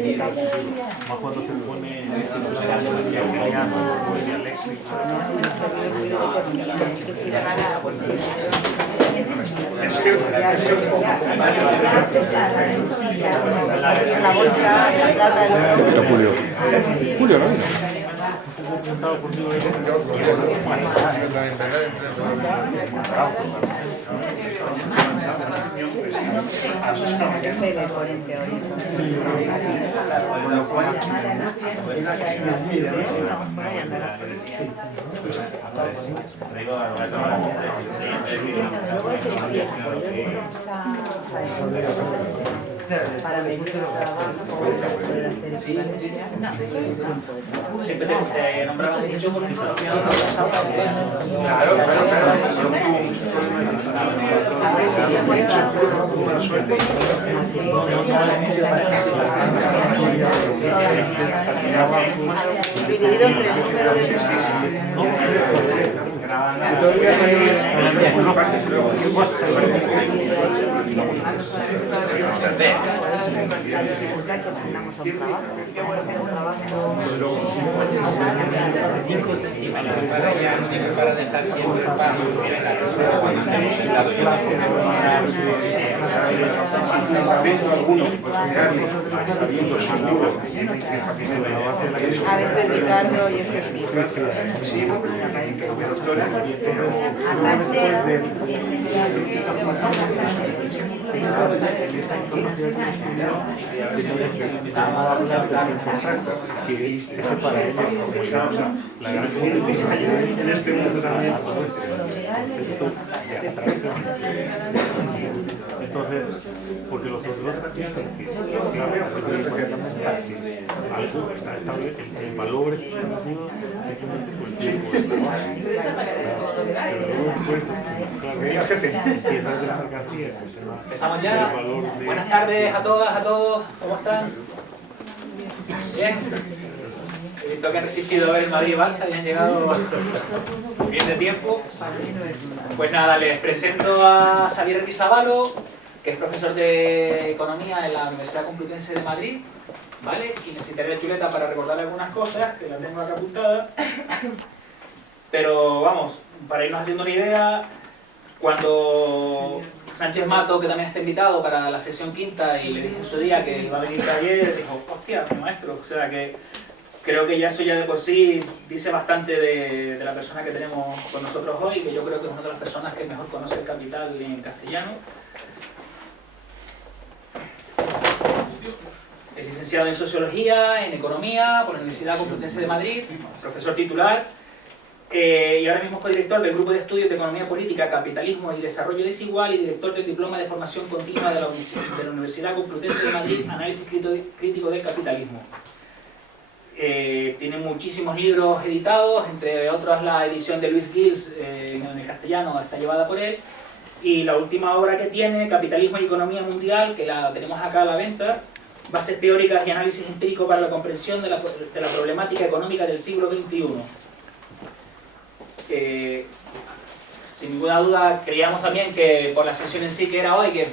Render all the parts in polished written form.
más cuando se pone energía eléctrica. Julio, ¿no? Para venir a trabajo, siempre te nombramos mucho porque claro, dividido entre el número de la dificultad que asignamos a un trabajo. Para dejar siempre el paso A este es Ricardo y este es Piso. que ese para él es como la gran competencia en este mundo también. Entonces, porque los sociólogos piensan que algo está establecido, el valor está establecido simplemente por el tiempo del trabajo. Pero luego después, claro, piensas de la mercancía. empezamos ya. Buenas tardes a todas, a todos, ¿cómo están? Bien. He visto que han resistido a ver el Madrid-Barça y han llegado bien de tiempo. Pues nada, les presento a Xavier Rizabalo, que es profesor de Economía en la Universidad Complutense de Madrid, ¿vale? Y necesitaré la chuleta para recordarle algunas cosas, que las tengo acá apuntadas. Pero vamos, para irnos haciendo una idea, cuando Sánchez Mato, que también está invitado para la sesión quinta, y le dije en su día que iba a venir ayer, dijo, hostia, mi maestro, o sea que creo que ya eso ya de por sí dice bastante de la persona que tenemos con nosotros hoy, que yo creo que es una de las personas que mejor conoce el capital en castellano. Es licenciado en Sociología, en Economía, por la Universidad Complutense de Madrid, profesor titular, y ahora mismo es codirector del Grupo de Estudios de Economía Política, Capitalismo y Desarrollo Desigual y director del Diploma de Formación Continua de la Universidad Complutense de Madrid, Análisis Crítico del Capitalismo. Tiene muchísimos libros editados, entre otros la edición de Luis Gills en el castellano está llevada por él, y la última obra que tiene, Capitalismo y Economía Mundial, que la tenemos acá a la venta, Bases teóricas y análisis empírico para la comprensión de la problemática económica del siglo XXI. Sin ninguna duda creíamos también que por la sesión en sí que era hoy, que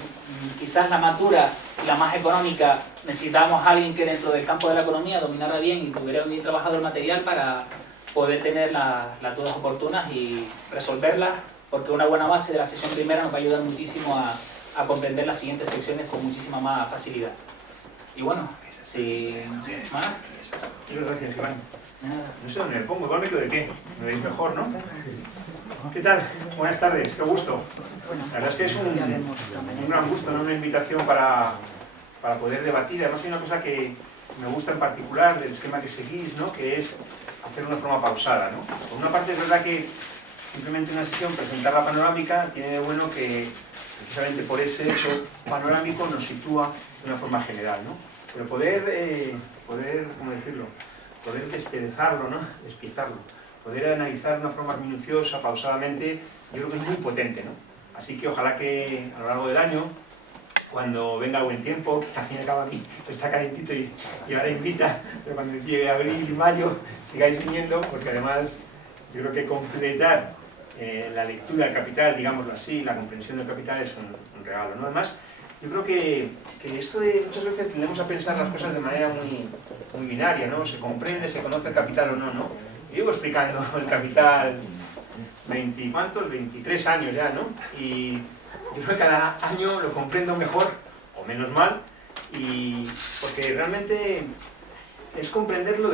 quizás la más dura y la más económica, necesitábamos a alguien que dentro del campo de la economía dominara bien y tuviera bien trabajado el material para poder tener las dudas oportunas y resolverlas, porque una buena base de la sesión primera nos va a ayudar muchísimo a comprender las siguientes secciones con muchísima más facilidad. Y bueno, si más. Muchas gracias, Iván. No sé dónde me pongo, igual me quedo de pie. Me veis mejor, ¿no? ¿Qué tal? Buenas tardes, qué gusto. La verdad es que es un gran gusto, ¿no? Una invitación para poder debatir. Además hay una cosa que me gusta en particular del esquema que seguís, ¿no? Que es hacer una forma pausada, ¿no? Por una parte es verdad que simplemente en una sesión presentar la panorámica tiene de bueno que precisamente por ese hecho panorámico nos sitúa de una forma general, ¿no? Pero poder ¿cómo decirlo? Poder despedazarlo, ¿no? Despiezarlo, poder analizar de una forma minuciosa, pausadamente, yo creo que es muy potente, ¿no? Así que ojalá que a lo largo del año, cuando venga el buen tiempo, que al fin y al cabo aquí está calentito y ahora invita, pero cuando llegue abril y mayo sigáis viniendo, porque además yo creo que completar la lectura del Capital, digámoslo así, la comprensión del Capital es un regalo, ¿no? Además, yo creo que esto de muchas veces tendemos a pensar las cosas de manera muy binaria, ¿no? Se comprende, se conoce el capital o no, ¿no? Yo llevo explicando el capital 23 años ya, ¿no? Y yo creo que cada año lo comprendo mejor, o menos mal, y porque realmente es comprenderlo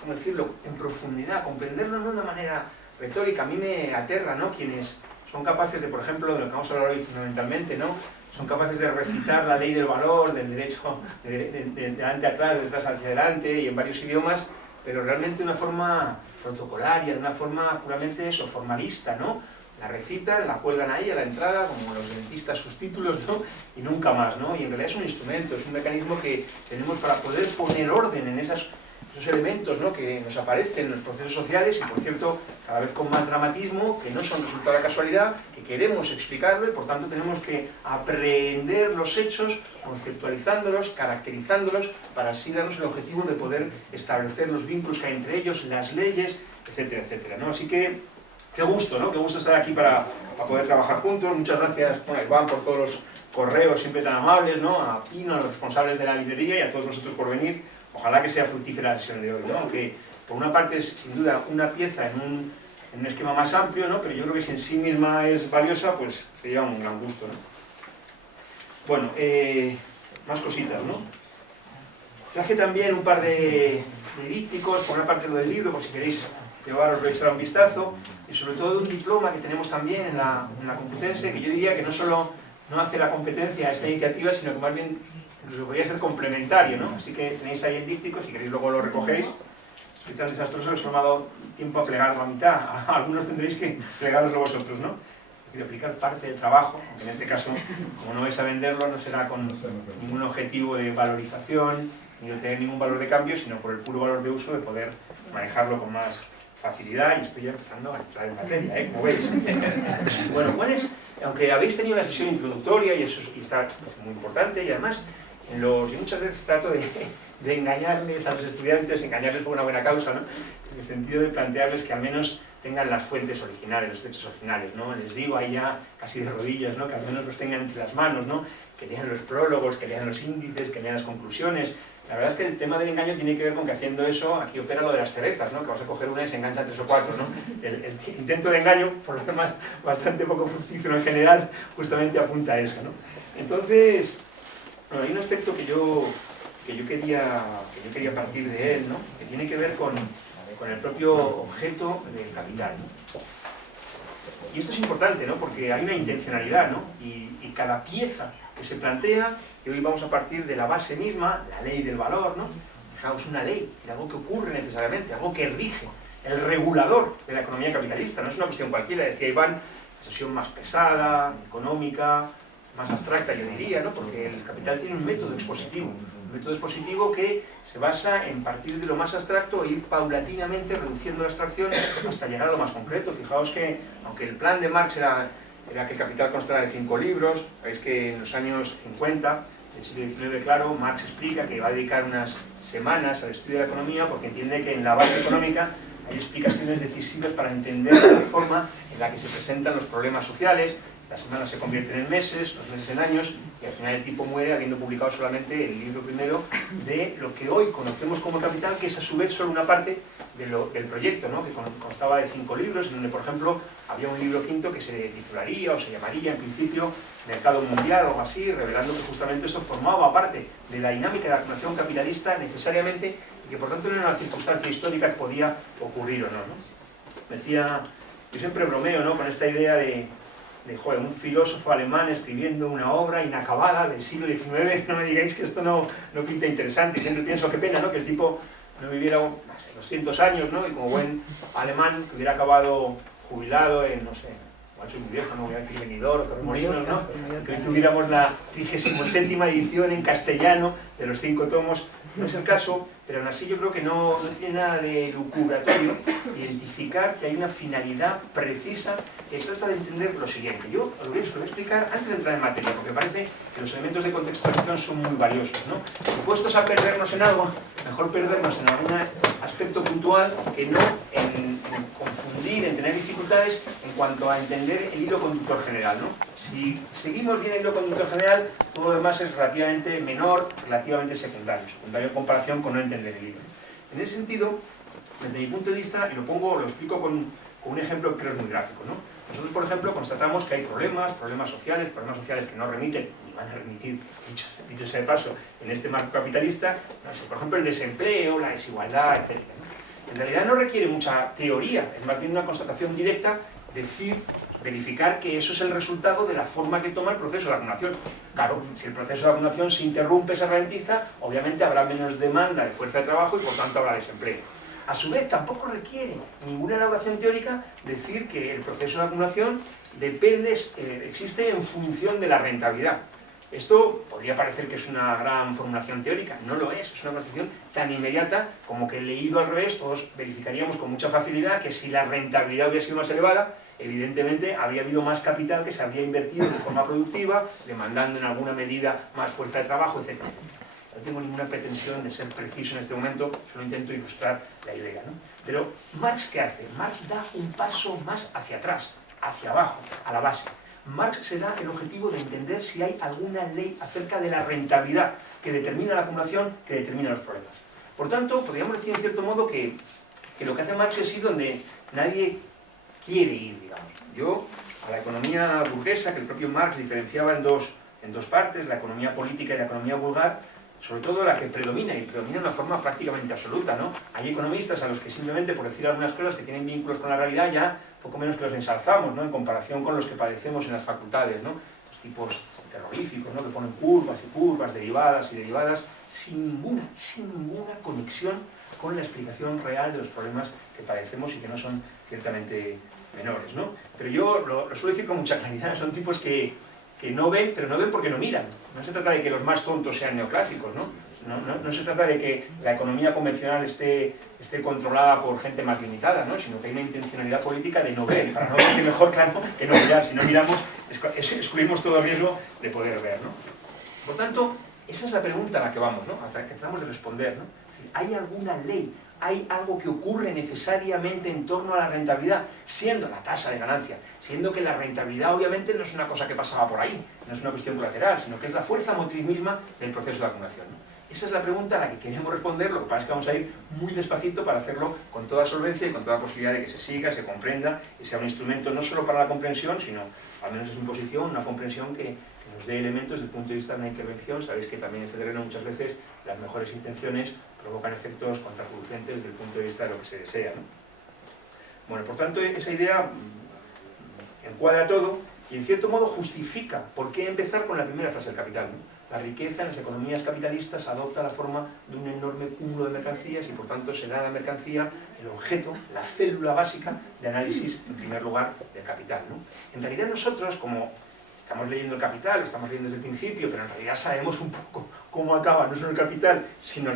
¿cómo decirlo?, en profundidad, comprenderlo no de una manera retórica. A mí me aterra, ¿no?, quienes son capaces de, por ejemplo, de lo que vamos a hablar hoy fundamentalmente, ¿no?, son capaces de recitar la ley del valor, del derecho de delante a atrás, de atrás hacia adelante y en varios idiomas, pero realmente de una forma protocolaria, de una forma puramente eso, formalista, ¿no? La recitan, la cuelgan ahí a la entrada, como los dentistas sus títulos, ¿no? Y nunca más, ¿no? Y en realidad es un instrumento, es un mecanismo que tenemos para poder poner orden en esos elementos, ¿no?, que nos aparecen en los procesos sociales y, por cierto, cada vez con más dramatismo, que no son resultado de la casualidad, que queremos explicarlo y, por tanto, tenemos que aprender los hechos, conceptualizándolos, caracterizándolos, para así darnos el objetivo de poder establecer los vínculos que hay entre ellos, las leyes, etcétera, etcétera, ¿no? Así que, qué gusto, ¿no? Qué gusto estar aquí para poder trabajar juntos. Muchas gracias, bueno, a Iván por todos los correos siempre tan amables, ¿no? A Pino, a los responsables de la librería y a todos vosotros por venir. Ojalá que sea fructífera la sesión de hoy, ¿no? Aunque por una parte es sin duda una pieza en un esquema más amplio, ¿no? Pero yo creo que si en sí misma es valiosa, pues sería un gran gusto, ¿no? Bueno, más cositas, ¿no? Traje también un par de dípticos, por una parte lo del libro, por si queréis llevaros, echar un vistazo, y sobre todo un diploma que tenemos también en la Complutense, que yo diría que no solo no hace la competencia a esta iniciativa, sino que más bien incluso podría ser complementario, ¿no? Así que tenéis ahí el díptico, si queréis luego lo recogéis. Soy tan desastroso que solo me ha dado tiempo a plegarlo a mitad. Algunos tendréis que plegároslo vosotros, ¿no? Quiero aplicar parte del trabajo, aunque en este caso, como no vais a venderlo, no será con ningún objetivo de valorización, ni de tener ningún valor de cambio, sino por el puro valor de uso, de poder manejarlo con más facilidad, y estoy empezando a entrar en materia, como veis. Bueno, ¿cuál es? Aunque habéis tenido una sesión introductoria, y eso está muy importante, y además, yo muchas veces trato de engañarles a los estudiantes, engañarles por una buena causa, ¿no? En el sentido de plantearles que al menos tengan las fuentes originales, los textos originales, ¿no? Les digo ahí ya casi de rodillas, ¿no?, que al menos los tengan entre las manos, ¿no?, que lean los prólogos, que lean los índices, que lean las conclusiones. La verdad es que el tema del engaño tiene que ver con que haciendo eso, aquí opera lo de las cerezas, ¿no?, que vas a coger una y se engancha 3 o 4, ¿no? El intento de engaño, por lo demás, bastante poco fructífero en general, justamente apunta a eso, ¿no? Entonces, bueno, hay un aspecto que yo quería partir de él, ¿no?, que tiene que ver con el propio objeto del capital, ¿no? Y esto es importante, ¿no?, porque hay una intencionalidad, ¿no?, y cada pieza que se plantea, y hoy vamos a partir de la base misma, la ley del valor, ¿no? Fijaos, una ley, de algo que ocurre necesariamente, algo que rige, el regulador de la economía capitalista, no es una cuestión cualquiera, decía Iván, una cuestión más pesada, económica, más abstracta, yo diría, ¿no?, porque el capital tiene un método expositivo que se basa en partir de lo más abstracto e ir paulatinamente reduciendo la abstracción hasta llegar a lo más concreto. Fijaos que, aunque el plan de Marx era que el capital constara de 5 libros, veis que en los años 50 del siglo XIX, claro, Marx explica que va a dedicar unas semanas al estudio de la economía porque entiende que en la base económica hay explicaciones decisivas para entender la forma en la que se presentan los problemas sociales. Las semanas se convierten en meses, los meses en años, y al final el tipo muere habiendo publicado solamente el libro primero de lo que hoy conocemos como capital, que es a su vez solo una parte del proyecto, ¿no?, que constaba de 5 libros, en donde, por ejemplo, había un libro quinto que se titularía o se llamaría en principio Mercado Mundial o algo así, revelando que justamente eso formaba parte de la dinámica de la acumulación capitalista necesariamente, y que por tanto no era una circunstancia histórica que podía ocurrir o no, ¿no? Decía, yo siempre bromeo, ¿no?, con esta idea de joder, un filósofo alemán escribiendo una obra inacabada del siglo XIX, no me digáis que esto no pinta interesante, y siempre pienso, qué pena, ¿no?, que el tipo no viviera 200 años, ¿no?, y como buen alemán que hubiera acabado jubilado en, no sé, igual soy muy viejo, no voy a decir Benidorm o Torremolinos, ¿no?, que hoy tuviéramos la 37ª edición en castellano de los 5 tomos. No es el caso, pero aún así yo creo que no tiene nada de lucubratorio identificar que hay una finalidad precisa que trata de entender lo siguiente. Yo os lo voy a explicar antes de entrar en materia, porque parece que los elementos de contextualización son muy valiosos, ¿no? Supuestos a perdernos en algo, mejor perdernos en algún aspecto puntual que no en confundir, en tener dificultades en cuanto a entender el hilo conductor general, ¿no? Si seguimos bien el hilo conductor general, todo lo demás es relativamente menor, relativamente secundario en comparación con no entender el hilo. En ese sentido, desde mi punto de vista, y lo explico con un ejemplo que creo es muy gráfico, ¿no? Nosotros, por ejemplo, constatamos que hay problemas sociales que no remiten, ni van a remitir, dicho sea de paso, en este marco capitalista, no sé, por ejemplo, el desempleo, la desigualdad, etc. En realidad no requiere mucha teoría, es más bien una constatación directa, verificar que eso es el resultado de la forma que toma el proceso de vacunación. Claro, si el proceso de vacunación se interrumpe, se ralentiza, obviamente habrá menos demanda de fuerza de trabajo y por tanto habrá desempleo. A su vez, tampoco requiere ninguna elaboración teórica decir que el proceso de vacunación existe en función de la rentabilidad. Esto podría parecer que es una gran formulación teórica, no lo es una constatación tan inmediata como que leído al revés todos verificaríamos con mucha facilidad que si la rentabilidad hubiera sido más elevada, evidentemente habría habido más capital que se habría invertido de forma productiva, demandando en alguna medida más fuerza de trabajo, etc. No tengo ninguna pretensión de ser preciso en este momento, solo intento ilustrar la idea, ¿no? Pero Marx, ¿qué hace? Marx da un paso más hacia atrás, hacia abajo, a la base. Marx se da el objetivo de entender si hay alguna ley acerca de la rentabilidad que determina la acumulación, que determina los problemas. Por tanto, podríamos decir en cierto modo que lo que hace Marx es ir donde nadie quiere ir, digamos. Yo, a la economía burguesa, que el propio Marx diferenciaba en dos partes, la economía política y la economía vulgar, sobre todo la que predomina, y predomina de una forma prácticamente absoluta, ¿no? Hay economistas a los que simplemente, por decir algunas cosas que tienen vínculos con la realidad, ya poco menos que los ensalzamos, ¿no? En comparación con los que padecemos en las facultades, ¿no? Los tipos terroríficos, ¿no? Que ponen curvas y curvas, derivadas y derivadas, sin ninguna conexión con la explicación real de los problemas que padecemos y que no son ciertamente menores, ¿no? Pero yo lo suelo decir con mucha claridad, son tipos que no ven, pero no ven porque no miran. No se trata de que los más tontos sean neoclásicos, ¿no? No se trata de que la economía convencional esté controlada por gente más limitada, ¿no? Sino que hay una intencionalidad política de no ver. Para no ver, que mejor, claro, que no mirar. Si no miramos, excluimos todo riesgo de poder ver, ¿no? Por tanto, esa es la pregunta a la que vamos, ¿no? A la que tratamos de responder, ¿no? Es decir, ¿hay alguna ley? ¿Hay algo que ocurre necesariamente en torno a la rentabilidad? Siendo la tasa de ganancia, siendo que la rentabilidad obviamente no es una cosa que pasaba por ahí, no es una cuestión colateral, sino que es la fuerza motriz misma del proceso de acumulación, ¿no? Esa es la pregunta a la que queremos responder, lo que pasa es que vamos a ir muy despacito para hacerlo con toda solvencia y con toda posibilidad de que se siga, se comprenda y sea un instrumento no solo para la comprensión, sino, al menos es mi posición, una comprensión que nos dé elementos desde el punto de vista de una intervención. Sabéis que también en este terreno muchas veces las mejores intenciones provocan efectos contraproducentes desde el punto de vista de lo que se desea, ¿no? Bueno, por tanto, esa idea encuadra todo y en cierto modo justifica por qué empezar con la primera frase del Capital, ¿no? La riqueza en las economías capitalistas adopta la forma de un enorme cúmulo de mercancías y por tanto será la mercancía el objeto, la célula básica de análisis, en primer lugar, del capital, ¿no? En realidad nosotros, como estamos leyendo el Capital, lo estamos leyendo desde el principio, pero en realidad sabemos un poco cómo acaba no solo el Capital, sino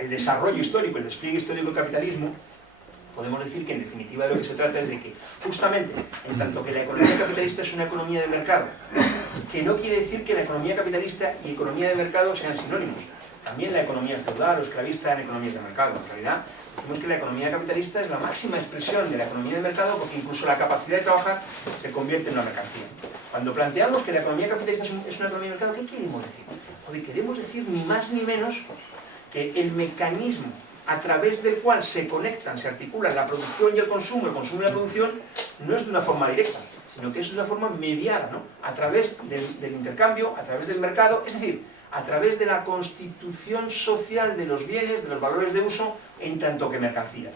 el desarrollo histórico, el despliegue histórico del capitalismo, podemos decir que en definitiva de lo que se trata es de que, justamente, en tanto que la economía capitalista es una economía de mercado, que no quiere decir que la economía capitalista y economía de mercado sean sinónimos. También la economía feudal o esclavista eran economías de mercado. En realidad, decimos que la economía capitalista es la máxima expresión de la economía de mercado porque incluso la capacidad de trabajar se convierte en una mercancía. Cuando planteamos que la economía capitalista es una economía de mercado, ¿qué queremos decir? Porque queremos decir ni más ni menos que el mecanismo a través del cual se conectan, se articulan la producción y el consumo y la producción, no es de una forma directa, sino que es de una forma mediada, ¿no? A través del intercambio, a través del mercado, es decir, a través de la constitución social de los bienes, de los valores de uso, en tanto que mercancías.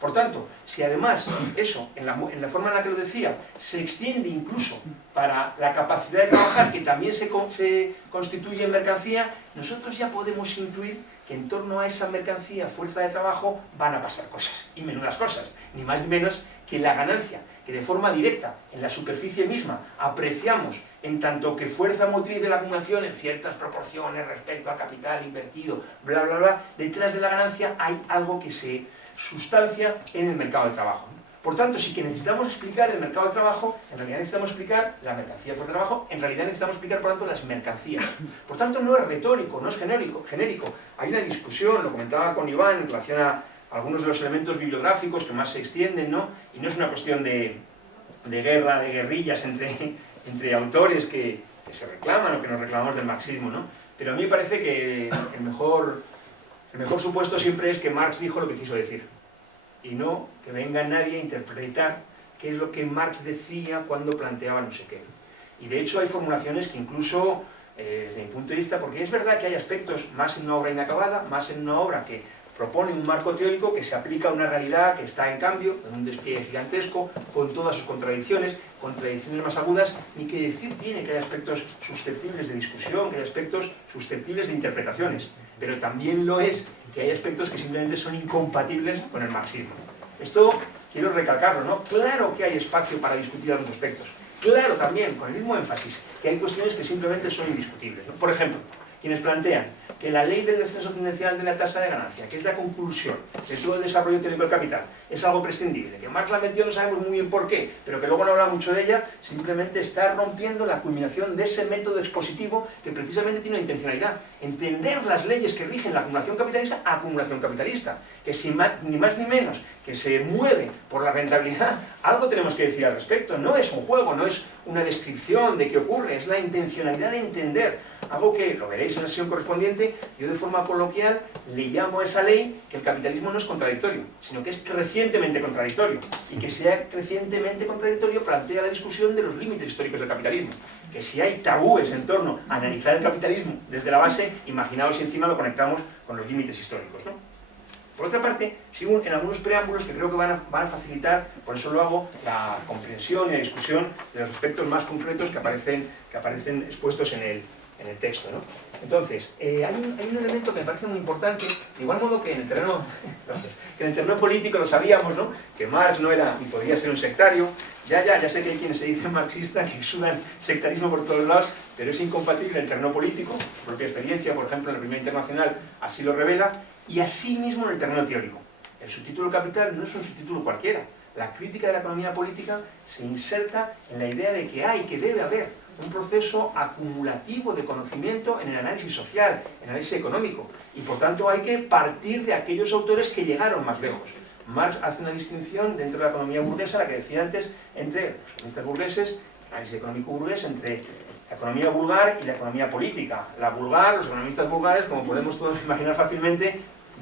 Por tanto, si además eso, en la forma en la que lo decía, se extiende incluso para la capacidad de trabajar, que también se constituye en mercancía, nosotros ya podemos intuir que en torno a esa mercancía, fuerza de trabajo, van a pasar cosas, y menudas cosas, ni más ni menos que la ganancia, que de forma directa, en la superficie misma, apreciamos en tanto que fuerza motriz de la acumulación en ciertas proporciones respecto al capital invertido, bla, bla, bla, detrás de la ganancia hay algo que se sustancia en el mercado de trabajo, ¿no? Por tanto, si que necesitamos explicar el mercado de trabajo, en realidad necesitamos explicar la mercancía de trabajo, en realidad necesitamos explicar, por tanto, las mercancías. Por tanto, no es retórico, no es genérico. Hay una discusión, lo comentaba con Iván, en relación a algunos de los elementos bibliográficos que más se extienden, ¿no? Y no es una cuestión de guerra, de guerrillas entre autores que se reclaman o que nos reclamamos del marxismo, ¿no? Pero a mí me parece que el mejor supuesto siempre es que Marx dijo lo que quiso decir. Y no que venga nadie a interpretar qué es lo que Marx decía cuando planteaba no sé qué. Y de hecho hay formulaciones que incluso, desde mi punto de vista, porque es verdad que hay aspectos más en una obra inacabada, más en una obra que propone un marco teórico que se aplica a una realidad que está en cambio, en un despliegue gigantesco, con todas sus contradicciones más agudas, ni que decir tiene que hay aspectos susceptibles de discusión, que hay aspectos susceptibles de interpretaciones, pero también lo es que hay aspectos que simplemente son incompatibles con el marxismo. Esto quiero recalcarlo, ¿no? Claro que hay espacio para discutir algunos aspectos, claro también, con el mismo énfasis, que hay cuestiones que simplemente son indiscutibles, ¿no? Por ejemplo, quienes plantean que la ley del descenso tendencial de la tasa de ganancia, que es la conclusión de todo el desarrollo teórico del capital, es algo prescindible, que Marx la metió, no sabemos muy bien por qué, pero que luego no habla mucho de ella, simplemente está rompiendo la culminación de ese método expositivo que precisamente tiene una intencionalidad, entender las leyes que rigen la acumulación capitalista, que sin más, ni más ni menos, que se mueve por la rentabilidad, algo tenemos que decir al respecto, no es un juego, no es una descripción de qué ocurre, es la intencionalidad de entender, algo que, lo veréis en la sesión correspondiente, yo de forma coloquial le llamo a esa ley que el capitalismo no es contradictorio, sino que es crecientemente contradictorio, y que sea crecientemente contradictorio plantea la discusión de los límites históricos del capitalismo, que si hay tabúes en torno a analizar el capitalismo desde la base, imaginaos si encima lo conectamos con los límites históricos, ¿no? Por otra parte, sigo en algunos preámbulos que creo que van a facilitar, por eso lo hago, la comprensión y la discusión de los aspectos más concretos que aparecen expuestos en el texto, ¿no? Entonces, hay un elemento que me parece muy importante, de igual modo que en el terreno político lo sabíamos, ¿no? Que Marx no era ni podía ser un sectario, ya sé que hay quienes se dicen marxistas que exudan sectarismo por todos lados, pero es incompatible en el terreno político, su propia experiencia, por ejemplo, en la Primera Internacional así lo revela, y así mismo en el terreno teórico. El subtítulo Capital no es un subtítulo cualquiera. La crítica de la economía política se inserta en la idea de que debe haber un proceso acumulativo de conocimiento en el análisis social, en el análisis económico, y por tanto hay que partir de aquellos autores que llegaron más lejos. Marx hace una distinción dentro de la economía burguesa, la que decía antes, entre los economistas burgueses, el análisis económico burgués, entre la economía vulgar y la economía política. La vulgar, los economistas vulgares, como podemos todos imaginar fácilmente,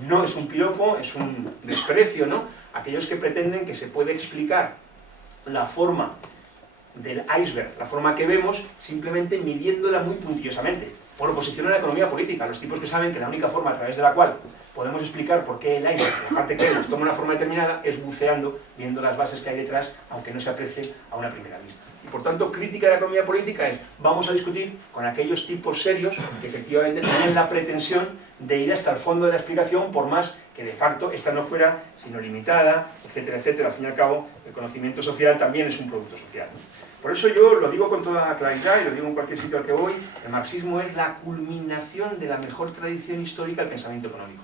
no es un piropo, es un desprecio, ¿no? Aquellos que pretenden que se puede explicar la forma del iceberg, la forma que vemos, simplemente midiéndola muy puntilosamente, por oposición a la economía política, los tipos que saben que la única forma a través de la cual podemos explicar por qué el iceberg, la parte que vemos, toma una forma determinada, es buceando, viendo las bases que hay detrás, aunque no se aprecie a una primera vista. Y por tanto, crítica de la economía política es, vamos a discutir con aquellos tipos serios que efectivamente tienen la pretensión de ir hasta el fondo de la explicación, por más que de facto esta no fuera sino limitada, etcétera, etcétera. Al fin y al cabo, el conocimiento social también es un producto social. Por eso yo lo digo con toda claridad, y lo digo en cualquier sitio al que voy, el marxismo es la culminación de la mejor tradición histórica del pensamiento económico.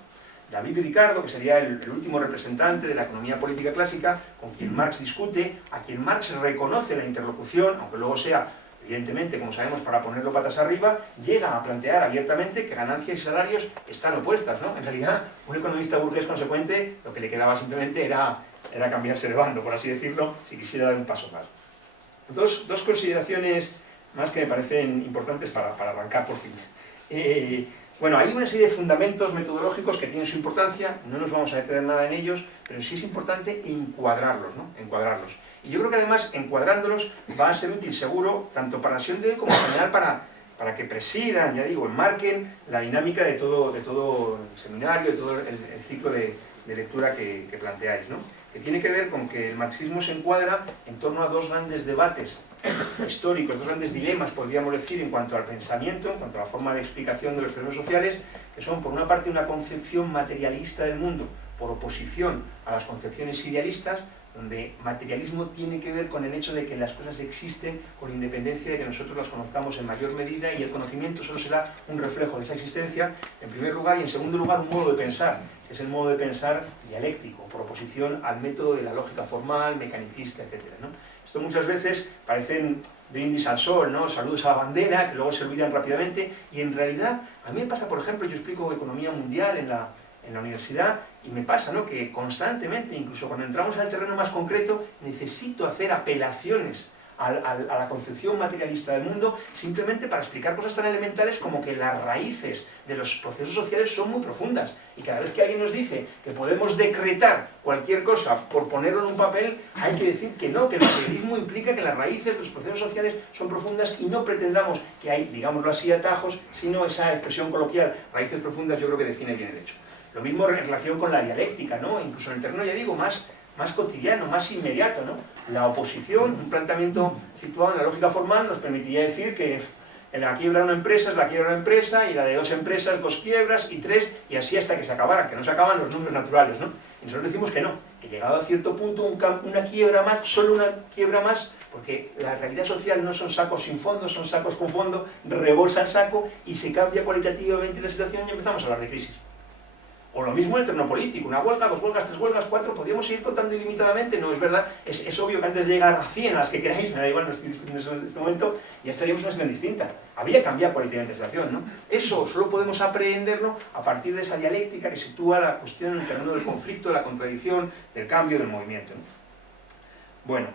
David Ricardo, que sería el último representante de la economía política clásica, con quien Marx discute, a quien Marx reconoce la interlocución, aunque luego sea, evidentemente, como sabemos, para ponerlo patas arriba, llega a plantear abiertamente que ganancias y salarios están opuestas, ¿no? En realidad, un economista burgués consecuente, lo que le quedaba simplemente era cambiarse de bando, por así decirlo, si quisiera dar un paso más. Dos consideraciones más que me parecen importantes para arrancar por fin. Bueno, hay una serie de fundamentos metodológicos que tienen su importancia, no nos vamos a detener nada en ellos, pero sí es importante encuadrarlos, ¿no? Encuadrarlos. Y yo creo que además, encuadrándolos, va a ser útil seguro, tanto para la sesión de hoy como en general para que presidan, ya digo, enmarquen la dinámica de todo el seminario, de todo el ciclo de lectura que planteáis, ¿no? Que tiene que ver con que el marxismo se encuadra en torno a dos grandes debates históricos, dos grandes dilemas, podríamos decir, en cuanto al pensamiento, en cuanto a la forma de explicación de los fenómenos sociales, que son, por una parte, una concepción materialista del mundo, por oposición a las concepciones idealistas, donde materialismo tiene que ver con el hecho de que las cosas existen con independencia de que nosotros las conozcamos en mayor medida, y el conocimiento solo será un reflejo de esa existencia, en primer lugar, y en segundo lugar, un modo de pensar, que es el modo de pensar dialéctico, por oposición al método de la lógica formal, mecanicista, etc., ¿no? Esto muchas veces parecen brindis al sol, ¿no? Saludos a la bandera, que luego se olvidan rápidamente, y en realidad, a mí me pasa, por ejemplo, yo explico economía mundial en la universidad, y me pasa, ¿no?, que constantemente, incluso cuando entramos al terreno más concreto, necesito hacer apelaciones a la concepción materialista del mundo, simplemente para explicar cosas tan elementales como que las raíces de los procesos sociales son muy profundas, y cada vez que alguien nos dice que podemos decretar cualquier cosa por ponerlo en un papel, hay que decir que no, que el materialismo implica que las raíces de los procesos sociales son profundas, y no pretendamos que hay, digámoslo así, atajos, sino esa expresión coloquial, raíces profundas, yo creo que define bien el hecho. Lo mismo en relación con la dialéctica, ¿no? Incluso en el terreno, ya digo, más cotidiano, más inmediato, ¿no? La oposición, un planteamiento situado en la lógica formal, nos permitiría decir que en la quiebra de una empresa es la quiebra de una empresa, y la de dos empresas, dos quiebras, y tres, y así hasta que se acabaran, que no se acaban los números naturales, ¿no? Y nosotros decimos que no, que llegado a cierto punto una quiebra más, solo una quiebra más, porque la realidad social no son sacos sin fondo, son sacos con fondo, rebolsa el saco y se cambia cualitativamente la situación y empezamos a hablar de crisis. O lo mismo en el terreno político, una huelga, dos huelgas, tres huelgas, cuatro, podríamos seguir contando ilimitadamente, no es verdad, es obvio que antes de llegar a 100, a las que queráis, me da igual, no estoy discutiendo eso en este momento, ya estaríamos en una situación distinta. Habría que cambiar políticamente la situación, ¿no? Eso solo podemos aprehenderlo a partir de esa dialéctica que sitúa la cuestión en el terreno del conflicto, de la contradicción, del cambio, del movimiento, ¿no? Bueno,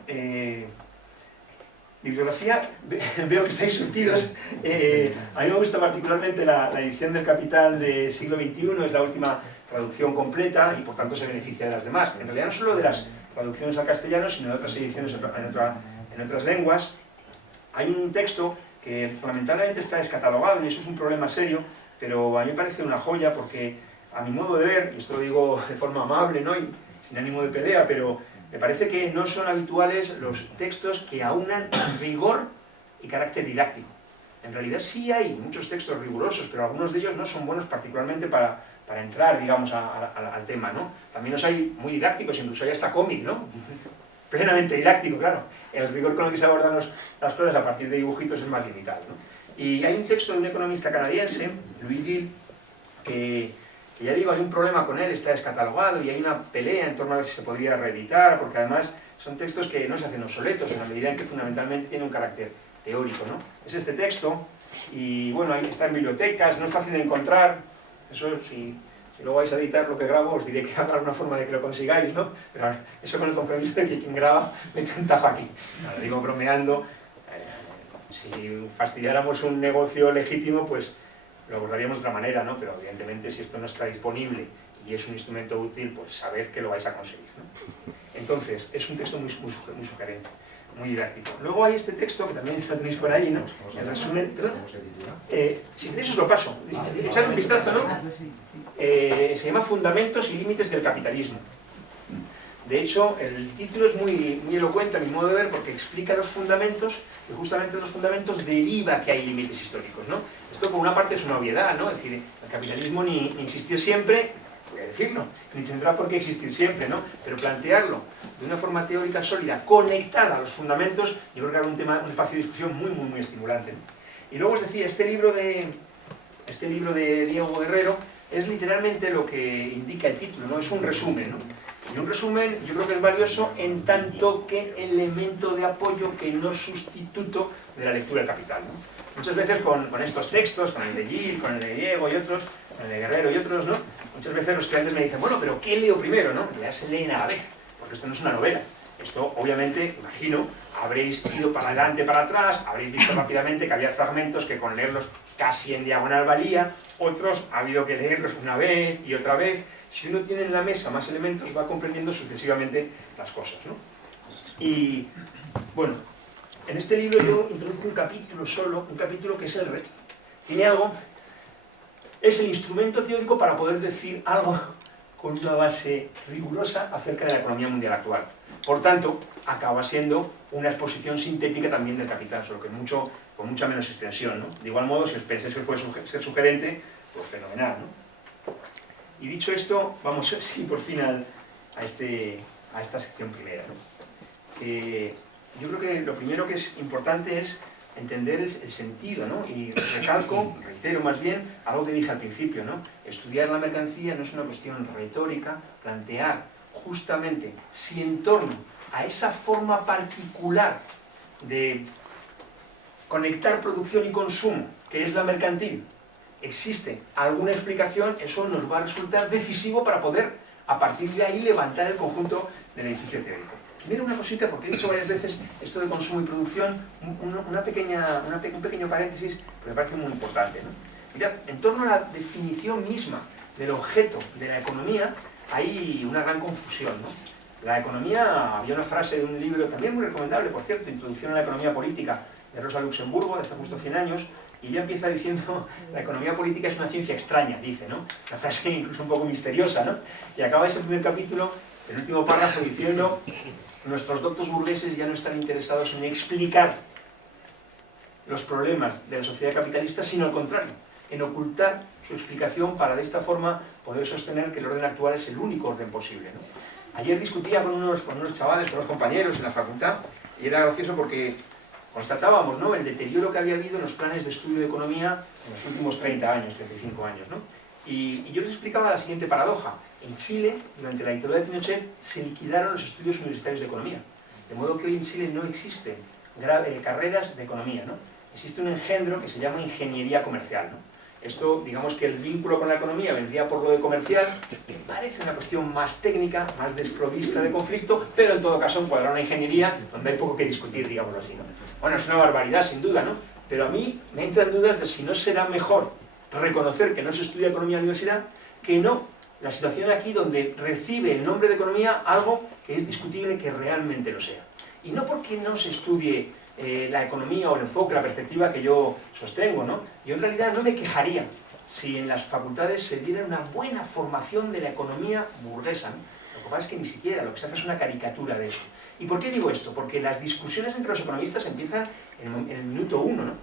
bibliografía, veo que estáis surtidos. A mí me gusta particularmente la edición del Capital de siglo XXI, es la última traducción completa y por tanto se beneficia de las demás. En realidad no solo de las traducciones al castellano, sino de otras ediciones en otras lenguas. Hay un texto que lamentablemente está descatalogado y eso es un problema serio, pero a mí me parece una joya porque, a mi modo de ver, y esto lo digo de forma amable, ¿no?, y sin ánimo de pelea, pero me parece que no son habituales los textos que aunan rigor y carácter didáctico. En realidad sí hay muchos textos rigurosos, pero algunos de ellos no son buenos particularmente para entrar, digamos, al tema, ¿no? También los hay muy didácticos, incluso hay hasta cómic, ¿no? Plenamente didáctico, claro. El rigor con el que se abordan las cosas a partir de dibujitos es más limitado, ¿no? Y hay un texto de un economista canadiense, Louis Gill, que ya digo, hay un problema con él, está descatalogado y hay una pelea en torno a ver si se podría reeditar, porque además son textos que no se hacen obsoletos en la medida en que fundamentalmente tiene un carácter teórico, ¿no? Es este texto, y bueno, ahí está en bibliotecas, no es fácil de encontrar, eso si luego vais a editar lo que grabo os diré que habrá una forma de que lo consigáis, ¿no? Pero eso con el compromiso de que quien graba mete un tajo aquí. Lo digo bromeando, si fastidiáramos un negocio legítimo, pues lo abordaríamos de otra manera, ¿no? Pero evidentemente si esto no está disponible y es un instrumento útil, pues sabed que lo vais a conseguir, ¿no? Entonces, es un texto muy sugerente, muy didáctico. Luego hay este texto, que también lo tenéis por ahí, ¿no? El resumen, perdón. Si queréis os lo paso. Echad un vistazo, ¿no? Se llama Fundamentos y límites del capitalismo. De hecho, el título es muy elocuente a mi modo de ver porque explica los fundamentos y justamente de los fundamentos deriva que hay límites históricos, ¿no? Esto por una parte es una obviedad, ¿no? Es decir, el capitalismo ni existió siempre, voy a decirlo, ni tendrá por qué existir siempre, ¿no? Pero plantearlo de una forma teórica sólida, conectada a los fundamentos, yo creo que era un espacio de discusión muy estimulante, ¿no? Y luego os decía, este libro de Diego Guerrero es literalmente lo que indica el título, ¿no? Es un resumen, ¿no? Y un resumen yo creo que es valioso en tanto que elemento de apoyo que no sustituto de la lectura del Capital, ¿no? Muchas veces con estos textos, con el de Gill, con el de Diego y otros, con el de Guerrero y otros, ¿no? Muchas veces los estudiantes me dicen, bueno, pero ¿qué leo primero, no? Ya se leen a la vez, porque esto no es una novela. Esto, obviamente, imagino, habréis ido para adelante, para atrás, habréis visto rápidamente que había fragmentos que con leerlos casi en diagonal valía, otros ha habido que leerlos una vez y otra vez. Si uno tiene en la mesa más elementos, va comprendiendo sucesivamente las cosas, ¿no? Y, bueno, en este libro yo introduzco un capítulo solo, un capítulo que es el reto. Tiene algo, es el instrumento teórico para poder decir algo con una base rigurosa acerca de la economía mundial actual. Por tanto, acaba siendo una exposición sintética también del Capital, solo que con mucha menos extensión, ¿no? De igual modo, si os pensáis que puede ser sugerente, pues fenomenal, ¿no? Y dicho esto, vamos sí, por fin a esta sección primera, ¿no? Yo creo que lo primero que es importante es entender el sentido, ¿no? Y reitero más bien, algo que dije al principio, ¿no? Estudiar la mercancía no es una cuestión retórica, plantear justamente, si en torno a esa forma particular de conectar producción y consumo, que es la mercantil, existe alguna explicación, eso nos va a resultar decisivo para poder, a partir de ahí, levantar el conjunto del edificio teórico. Mira una cosita, porque he dicho varias veces esto de consumo y producción, un pequeño paréntesis, que me parece muy importante, ¿no? Mirad, en torno a la definición misma del objeto de la economía, hay una gran confusión, ¿no? La economía, había una frase de un libro, también muy recomendable, por cierto, Introducción a la economía política, de Rosa Luxemburgo, de hace justo 100 años, y ella empieza diciendo, la economía política es una ciencia extraña, dice, ¿no? Una frase incluso un poco misteriosa, ¿no? Y acaba ese primer capítulo, el último párrafo, diciendo, nuestros doctos burgueses ya no están interesados en explicar los problemas de la sociedad capitalista, sino al contrario, en ocultar su explicación para de esta forma poder sostener que el orden actual es el único orden posible, ¿no? Ayer discutía con unos chavales, con unos compañeros en la facultad, y era gracioso porque constatábamos, ¿no?, el deterioro que había habido en los planes de estudio de economía en los últimos 30 años, 35 años, ¿no? Y yo les explicaba la siguiente paradoja. En Chile, durante la dictadura de Pinochet, se liquidaron los estudios universitarios de economía. De modo que hoy en Chile no existen carreras de economía, ¿no? Existe un engendro que se llama ingeniería comercial, ¿no? Esto, digamos que el vínculo con la economía vendría por lo de comercial, me parece una cuestión más técnica, más desprovista de conflicto, pero en todo caso encuadra una ingeniería donde hay poco que discutir, digámoslo así, ¿no? Bueno, es una barbaridad, sin duda, ¿no? Pero a mí me entran dudas de si no será mejor reconocer que no se estudia economía en la universidad, que no la situación aquí donde recibe el nombre de economía algo que es discutible que realmente lo sea. Y no porque no se estudie la economía o el enfoque, la perspectiva que yo sostengo, ¿no? Yo en realidad no me quejaría si en las facultades se diera una buena formación de la economía burguesa, ¿no? Lo que pasa es que ni siquiera, lo que se hace es una caricatura de eso. ¿Y por qué digo esto? Porque las discusiones entre los economistas empiezan en el minuto uno, ¿no?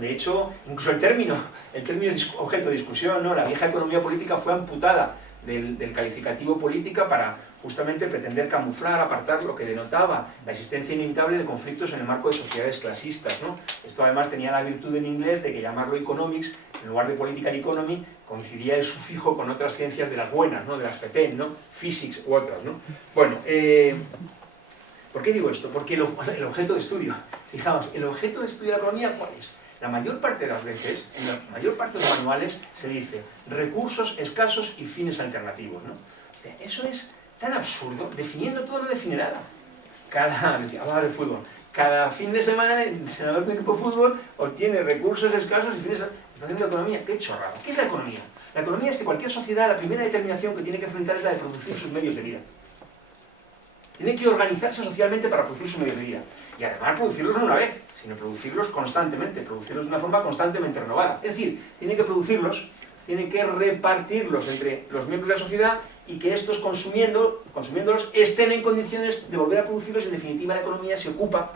De hecho, incluso el término es objeto de discusión, ¿no? La vieja economía política fue amputada del calificativo política para justamente pretender camuflar, apartar lo que denotaba la existencia inevitable de conflictos en el marco de sociedades clasistas, ¿no? Esto además tenía la virtud en inglés de que llamarlo economics, en lugar de political economy, coincidía el sufijo con otras ciencias de las buenas, ¿no? De las FETEN, ¿no? Physics u otras, ¿no? Bueno, ¿por qué digo esto? Porque el objeto de estudio, fijaos, el objeto de estudio de la economía, ¿cuál es? La mayor parte de las veces, en la mayor parte de los manuales, se dice recursos escasos y fines alternativos, ¿no? O sea, eso es tan absurdo, definiendo todo lo define nada. Hablaba de fútbol. Cada fin de semana el entrenador de un equipo de fútbol obtiene recursos escasos y fines... Está haciendo economía. ¡Qué chorrada! ¿Qué es la economía? La economía es que cualquier sociedad, la primera determinación que tiene que enfrentar es la de producir sus medios de vida. Tiene que organizarse socialmente para producir sus medios de vida. Y además producirlos no una vez, sino producirlos constantemente, producirlos de una forma constantemente renovada. Es decir, tiene que producirlos, tiene que repartirlos entre los miembros de la sociedad y que estos consumiéndolos estén en condiciones de volver a producirlos. En definitiva, la economía se ocupa,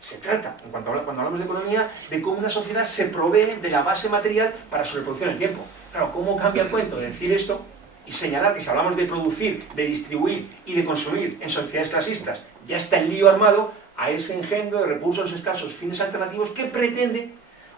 se trata, cuando hablamos de economía, de cómo una sociedad se provee de la base material para su reproducción en el tiempo. Claro, ¿cómo cambia el cuento de decir esto y señalar que si hablamos de producir, de distribuir y de consumir en sociedades clasistas, ya está el lío armado a ese engendro de recursos escasos, fines alternativos, que pretende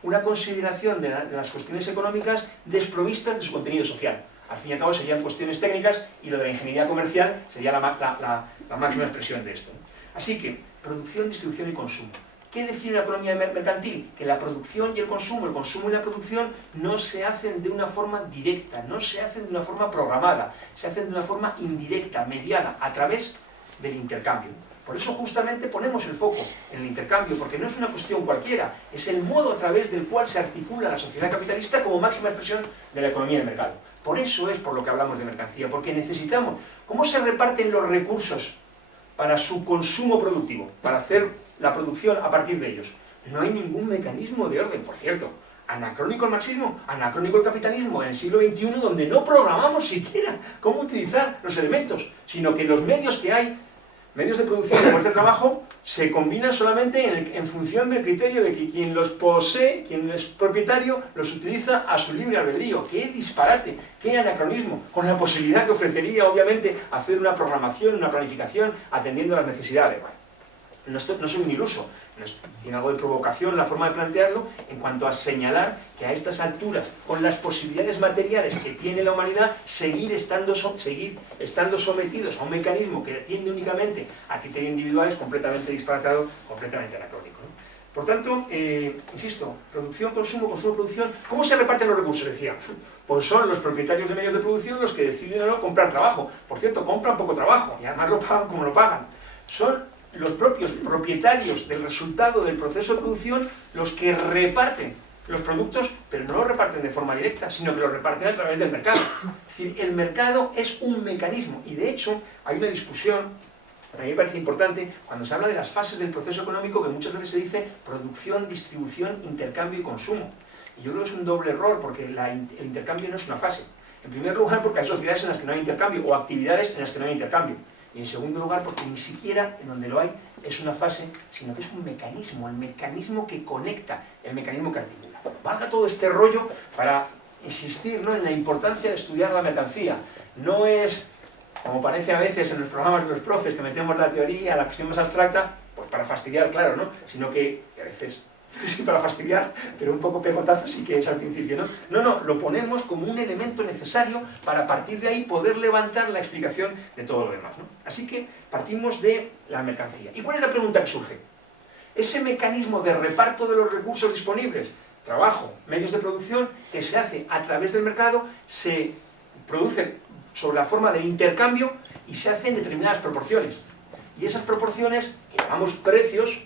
una consideración de las cuestiones económicas desprovistas de su contenido social? Al fin y al cabo serían cuestiones técnicas y lo de la ingeniería comercial sería la máxima expresión de esto. Así que, producción, distribución y consumo. ¿Qué define la economía mercantil? Que la producción y el consumo y la producción no se hacen de una forma directa, no se hacen de una forma programada, se hacen de una forma indirecta, mediada, a través del intercambio. Por eso justamente ponemos el foco en el intercambio, porque no es una cuestión cualquiera, es el modo a través del cual se articula la sociedad capitalista como máxima expresión de la economía de mercado. Por eso es por lo que hablamos de mercancía, porque necesitamos, ¿cómo se reparten los recursos para su consumo productivo, para hacer la producción a partir de ellos? No hay ningún mecanismo de orden, por cierto. Anacrónico el marxismo, anacrónico el capitalismo en el siglo XXI, donde no programamos siquiera cómo utilizar los elementos, sino que los medios que hay, medios de producción de fuerza de trabajo, se combinan solamente en función del criterio de que quien los posee, quien es propietario, los utiliza a su libre albedrío. ¡Qué disparate! ¡Qué anacronismo! Con la posibilidad que ofrecería, obviamente, hacer una programación, una planificación, atendiendo a las necesidades. No soy un iluso. Tiene algo de provocación la forma de plantearlo en cuanto a señalar que a estas alturas, con las posibilidades materiales que tiene la humanidad, seguir estando sometidos a un mecanismo que atiende únicamente a criterios individuales, completamente disparatado, completamente anacrónico, ¿no? Por tanto, insisto, producción, consumo, consumo, producción. ¿Cómo se reparten los recursos? Decía, pues son los propietarios de medios de producción los que deciden o no comprar trabajo. Por cierto, compran poco trabajo y además lo pagan como lo pagan. Son los propios propietarios del resultado del proceso de producción los que reparten los productos, pero no los reparten de forma directa, sino que los reparten a través del mercado. Es decir, el mercado es un mecanismo y de hecho hay una discusión, a mí me parece importante, cuando se habla de las fases del proceso económico, que muchas veces se dice producción, distribución, intercambio y consumo. Y yo creo que es un doble error, porque el intercambio no es una fase. En primer lugar, porque hay sociedades en las que no hay intercambio, o actividades en las que no hay intercambio. Y en segundo lugar, porque ni siquiera en donde lo hay es una fase, sino que es un mecanismo, el mecanismo que conecta, el mecanismo que articula. Valga todo este rollo para insistir, ¿no?, en la importancia de estudiar la mercancía. No es, como parece a veces en los programas de los profes, que metemos la teoría, la cuestión más abstracta, pues para fastidiar, claro, ¿no? Sino que a veces sí para fastidiar, pero un poco pegotazo sí que es al principio, ¿no? No, lo ponemos como un elemento necesario para a partir de ahí poder levantar la explicación de todo lo demás, ¿no? Así que partimos de la mercancía. ¿Y cuál es la pregunta que surge? Ese mecanismo de reparto de los recursos disponibles, trabajo, medios de producción, que se hace a través del mercado, se produce sobre la forma del intercambio y se hace en determinadas proporciones. Y esas proporciones, que llamamos precios,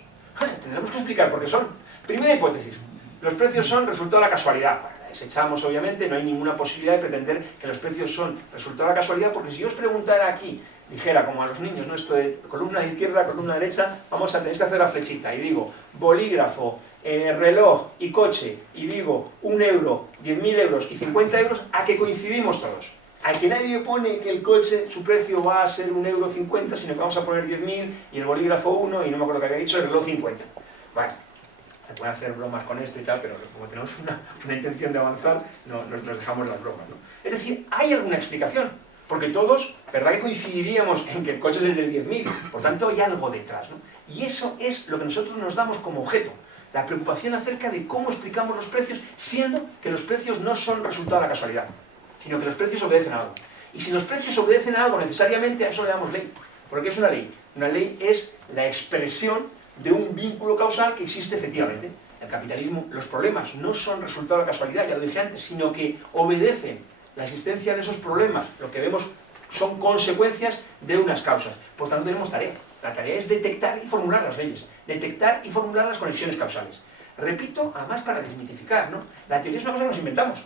tendremos que explicar por qué son. Primera hipótesis, los precios son resultado de la casualidad. Bueno, desechamos, obviamente, no hay ninguna posibilidad de pretender que los precios son resultado de la casualidad, porque si yo os preguntara aquí, dijera como a los niños, ¿no?, esto de columna de izquierda, columna derecha, vamos a tener que hacer la flechita, y digo, bolígrafo, reloj y coche, y digo 1 euro, 10.000 euros y 50 euros, ¿a qué coincidimos todos? A que nadie pone que el coche, su precio va a ser 1,50 euro, sino que vamos a poner 10.000 y el bolígrafo 1, y no me acuerdo que había dicho, el reloj 50. Bueno, se pueden hacer bromas con esto y tal, pero como tenemos una intención de avanzar, nos dejamos las bromas, ¿no? Es decir, hay alguna explicación, porque todos, ¿verdad que coincidiríamos en que el coche es el del 10.000? Por tanto, hay algo detrás, ¿no? Y eso es lo que nosotros nos damos como objeto, la preocupación acerca de cómo explicamos los precios, siendo que los precios no son resultado de la casualidad, sino que los precios obedecen a algo. Y si los precios obedecen a algo, necesariamente a eso le damos ley. ¿Por qué es una ley? Una ley es la expresión de un vínculo causal que existe efectivamente. En el capitalismo los problemas no son resultado de la casualidad, ya lo dije antes, sino que obedecen la existencia de esos problemas. Lo que vemos son consecuencias de unas causas. Por tanto, tenemos tarea. La tarea es detectar y formular las leyes, detectar y formular las conexiones causales. Repito, además para desmitificar, ¿no? La teoría es una cosa que nos inventamos.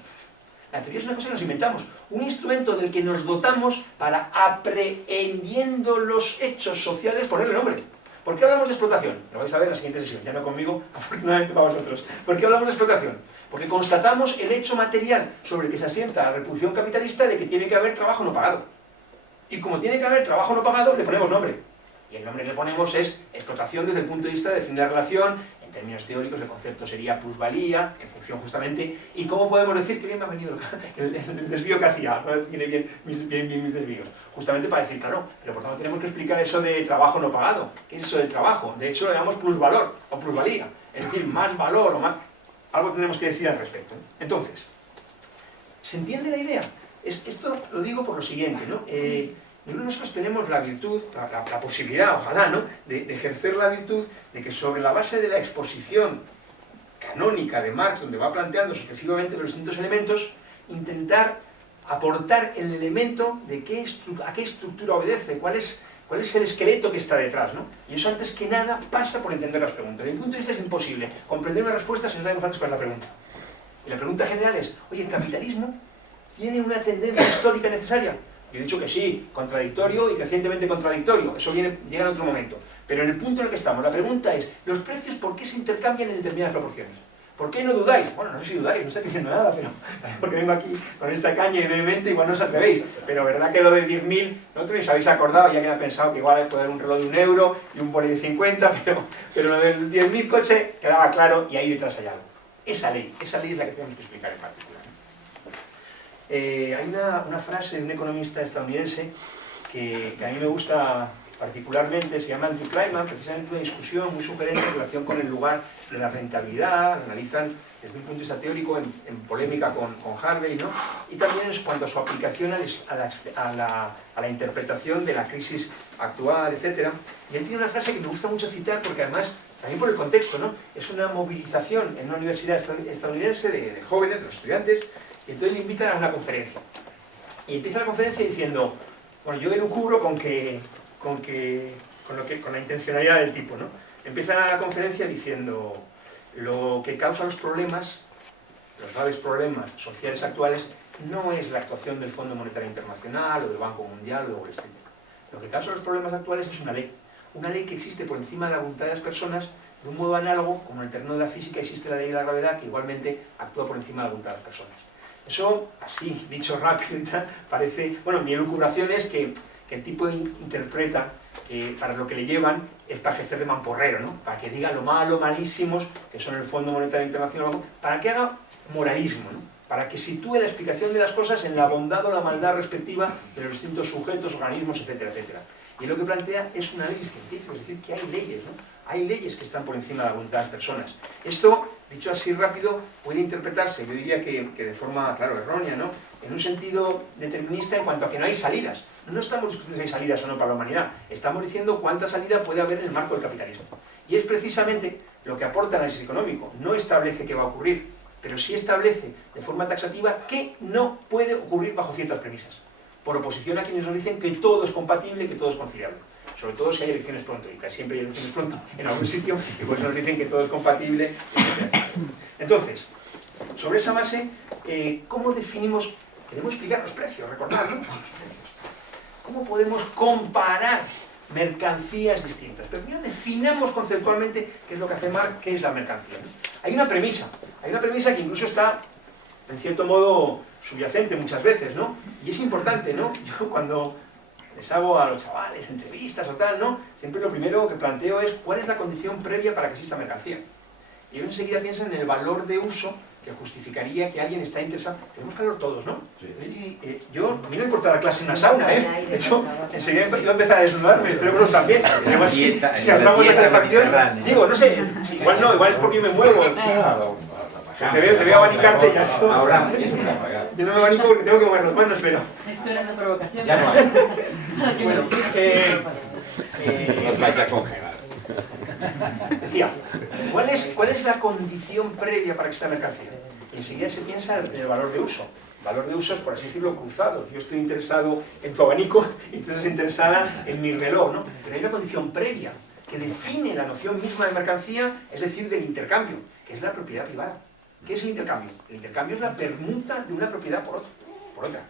La teoría es una cosa que nos inventamos, un instrumento del que nos dotamos para, aprehendiendo los hechos sociales, ponerle nombre. ¿Por qué hablamos de explotación? Lo vais a ver en la siguiente sesión, ya no conmigo, afortunadamente para vosotros. ¿Por qué hablamos de explotación? Porque constatamos el hecho material sobre el que se asienta la reproducción capitalista de que tiene que haber trabajo no pagado. Y como tiene que haber trabajo no pagado, le ponemos nombre. Y el nombre que le ponemos es explotación desde el punto de vista de definir la relación. En términos teóricos, el concepto sería plusvalía, en función justamente, y cómo podemos decir que bien me ha venido el desvío que hacía, ¿no? Tiene bien mis desvíos, justamente para decir, claro, pero por tanto tenemos que explicar eso de trabajo no pagado. ¿Qué es eso del trabajo? De hecho, le llamamos plusvalor o plusvalía, es decir, más valor o más... Algo tenemos que decir al respecto, ¿no? Entonces, ¿se entiende la idea? Esto lo digo por lo siguiente, ¿no? Nosotros tenemos la virtud, la posibilidad, ojalá, ¿no?, de ejercer la virtud de que sobre la base de la exposición canónica de Marx, donde va planteando sucesivamente los distintos elementos, intentar aportar el elemento de a qué estructura obedece, cuál es el esqueleto que está detrás, ¿no? Y eso antes que nada pasa por entender las preguntas. Desde mi punto de vista es imposible comprender una respuesta si no sabemos antes cuál es la pregunta. Y la pregunta general es, oye, ¿el capitalismo tiene una tendencia histórica necesaria? Yo he dicho que sí, contradictorio y crecientemente contradictorio, eso llega en otro momento. Pero en el punto en el que estamos, la pregunta es, ¿los precios por qué se intercambian en determinadas proporciones? ¿Por qué no dudáis? Bueno, no sé si dudáis, no estoy diciendo nada, pero porque vengo aquí con esta caña y vehemente igual no os atrevéis. Pero verdad que lo de 10.000, nosotros os habéis acordado, ya queda pensado que igual puede haber un reloj de 1 euro y un boli de 50, pero lo del 10.000 coche quedaba claro y ahí detrás hay algo. Esa ley es la que tenemos que explicar en particular. Hay una frase de un economista estadounidense que a mí me gusta particularmente, se llama Anti-Climate, precisamente una discusión muy sugerente en relación con el lugar de la rentabilidad, analizan desde un punto de vista teórico en polémica con Harvey, ¿no? Y también en cuanto a su aplicación a la interpretación de la crisis actual, etc. Y él tiene una frase que me gusta mucho citar porque además, también por el contexto, ¿no? Es una movilización en una universidad estadounidense de jóvenes, de los estudiantes, y entonces le invitan a una conferencia. Y empieza la conferencia diciendo, bueno, yo elucubro con la intencionalidad del tipo, ¿no? Empieza la conferencia diciendo, lo que causa los problemas, los graves problemas sociales actuales, no es la actuación del Fondo Monetario Internacional o del Banco Mundial o de Wall Street. Lo que causa los problemas actuales es una ley que existe por encima de la voluntad de las personas de un modo análogo, como en el terreno de la física existe la ley de la gravedad, que igualmente actúa por encima de la voluntad de las personas. Eso, así, dicho rápido y tal, parece... Bueno, mi elucubración es que el tipo interpreta para lo que le llevan es para ejercer de mamporrero, ¿no? Para que diga lo malo, malísimos, que son el Fondo Monetario Internacional, para que haga moralismo, ¿no? Para que sitúe la explicación de las cosas en la bondad o la maldad respectiva de los distintos sujetos, organismos, etcétera, etcétera. Y lo que plantea es una ley científica, es decir, que hay leyes, ¿no? Hay leyes que están por encima de la voluntad de las personas. Esto, dicho así rápido, puede interpretarse, yo diría que de forma, claro, errónea, ¿no? En un sentido determinista en cuanto a que no hay salidas. No estamos discutiendo si hay salidas o no para la humanidad, estamos diciendo cuánta salida puede haber en el marco del capitalismo. Y es precisamente lo que aporta el análisis económico. No establece qué va a ocurrir, pero sí establece de forma taxativa qué no puede ocurrir bajo ciertas premisas. Por oposición a quienes nos dicen que todo es compatible y que todo es conciliable. Sobre todo si hay elecciones pronto, y casi siempre hay elecciones pronto en algún sitio, y pues nos dicen que todo es compatible, etc. Entonces, sobre esa base, ¿cómo definimos? Queremos explicar los precios, recordad, ¿no? Los precios. ¿Cómo podemos comparar mercancías distintas? Pero primero definamos conceptualmente qué es lo que hace Marx, qué es la mercancía, ¿no? Hay una premisa que incluso está, en cierto modo, subyacente muchas veces, ¿no? Y es importante, ¿no? Yo cuando les hago a los chavales entrevistas o tal, ¿no? Siempre lo primero que planteo es cuál es la condición previa para que exista mercancía. Y ellos enseguida piensan en el valor de uso que justificaría que alguien está interesado. Tenemos calor todos, ¿no? Sí. A mí no importa la clase en una sauna, ¿eh? De hecho, enseguida iba a empezar a desnudarme, espero que los también. Además, si hablamos de calefacción, digo, no sé, igual no, igual es porque me muevo. Te veo abanicarte ya. Ahora, yo no me abanico porque tengo que mover las manos, pero... Esto era una provocación. ya no hay. Bueno, Nos vais a congelar. decía, ¿cuál es la condición previa para que esta mercancía? Y enseguida se piensa en el valor de uso. El valor de uso es, por así decirlo, cruzado. Yo estoy interesado en tu abanico y tú estás interesada en mi reloj, ¿no? Pero hay una condición previa que define la noción misma de mercancía, es decir, del intercambio, que es la propiedad privada. ¿Qué es el intercambio? El intercambio es la permuta de una propiedad por otra.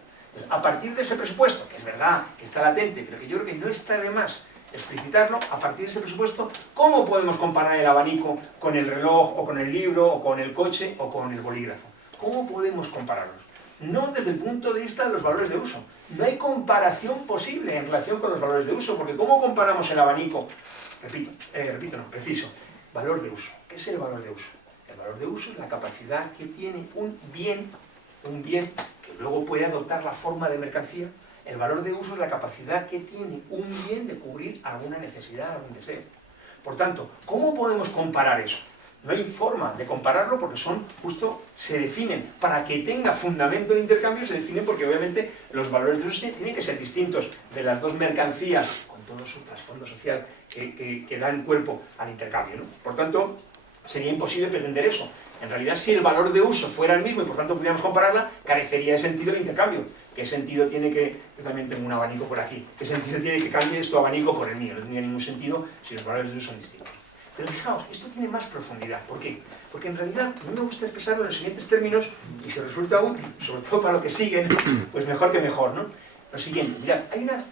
A partir de ese presupuesto, que es verdad, que está latente, pero que yo creo que no está de más explicitarlo, a partir de ese presupuesto, ¿cómo podemos comparar el abanico con el reloj, o con el libro, o con el coche, o con el bolígrafo? ¿Cómo podemos compararlos? No desde el punto de vista de los valores de uso. No hay comparación posible en relación con los valores de uso, porque ¿cómo comparamos el abanico? Preciso. Valor de uso. ¿Qué es el valor de uso? El valor de uso es la capacidad que tiene un bien que luego puede adoptar la forma de mercancía. El valor de uso es la capacidad que tiene un bien de cubrir alguna necesidad, algún deseo. Por tanto, ¿cómo podemos comparar eso? No hay forma de compararlo porque se definen. Para que tenga fundamento el intercambio se definen porque obviamente los valores de uso tienen que ser distintos de las dos mercancías con todo su trasfondo social que dan cuerpo al intercambio, ¿no? Por tanto, sería imposible pretender eso. En realidad, si el valor de uso fuera el mismo y por tanto pudiéramos compararla, carecería de sentido el intercambio. ¿Qué sentido tiene que... Yo también tengo un abanico por aquí. ¿Qué sentido tiene que cambies tu abanico por el mío? No tendría ningún sentido si los valores de uso son distintos. Pero fijaos, esto tiene más profundidad. ¿Por qué? Porque en realidad a mí me gusta expresarlo en los siguientes términos y si resulta útil, sobre todo para lo que siguen, pues mejor que mejor, ¿no? Lo siguiente, mirad, hay una...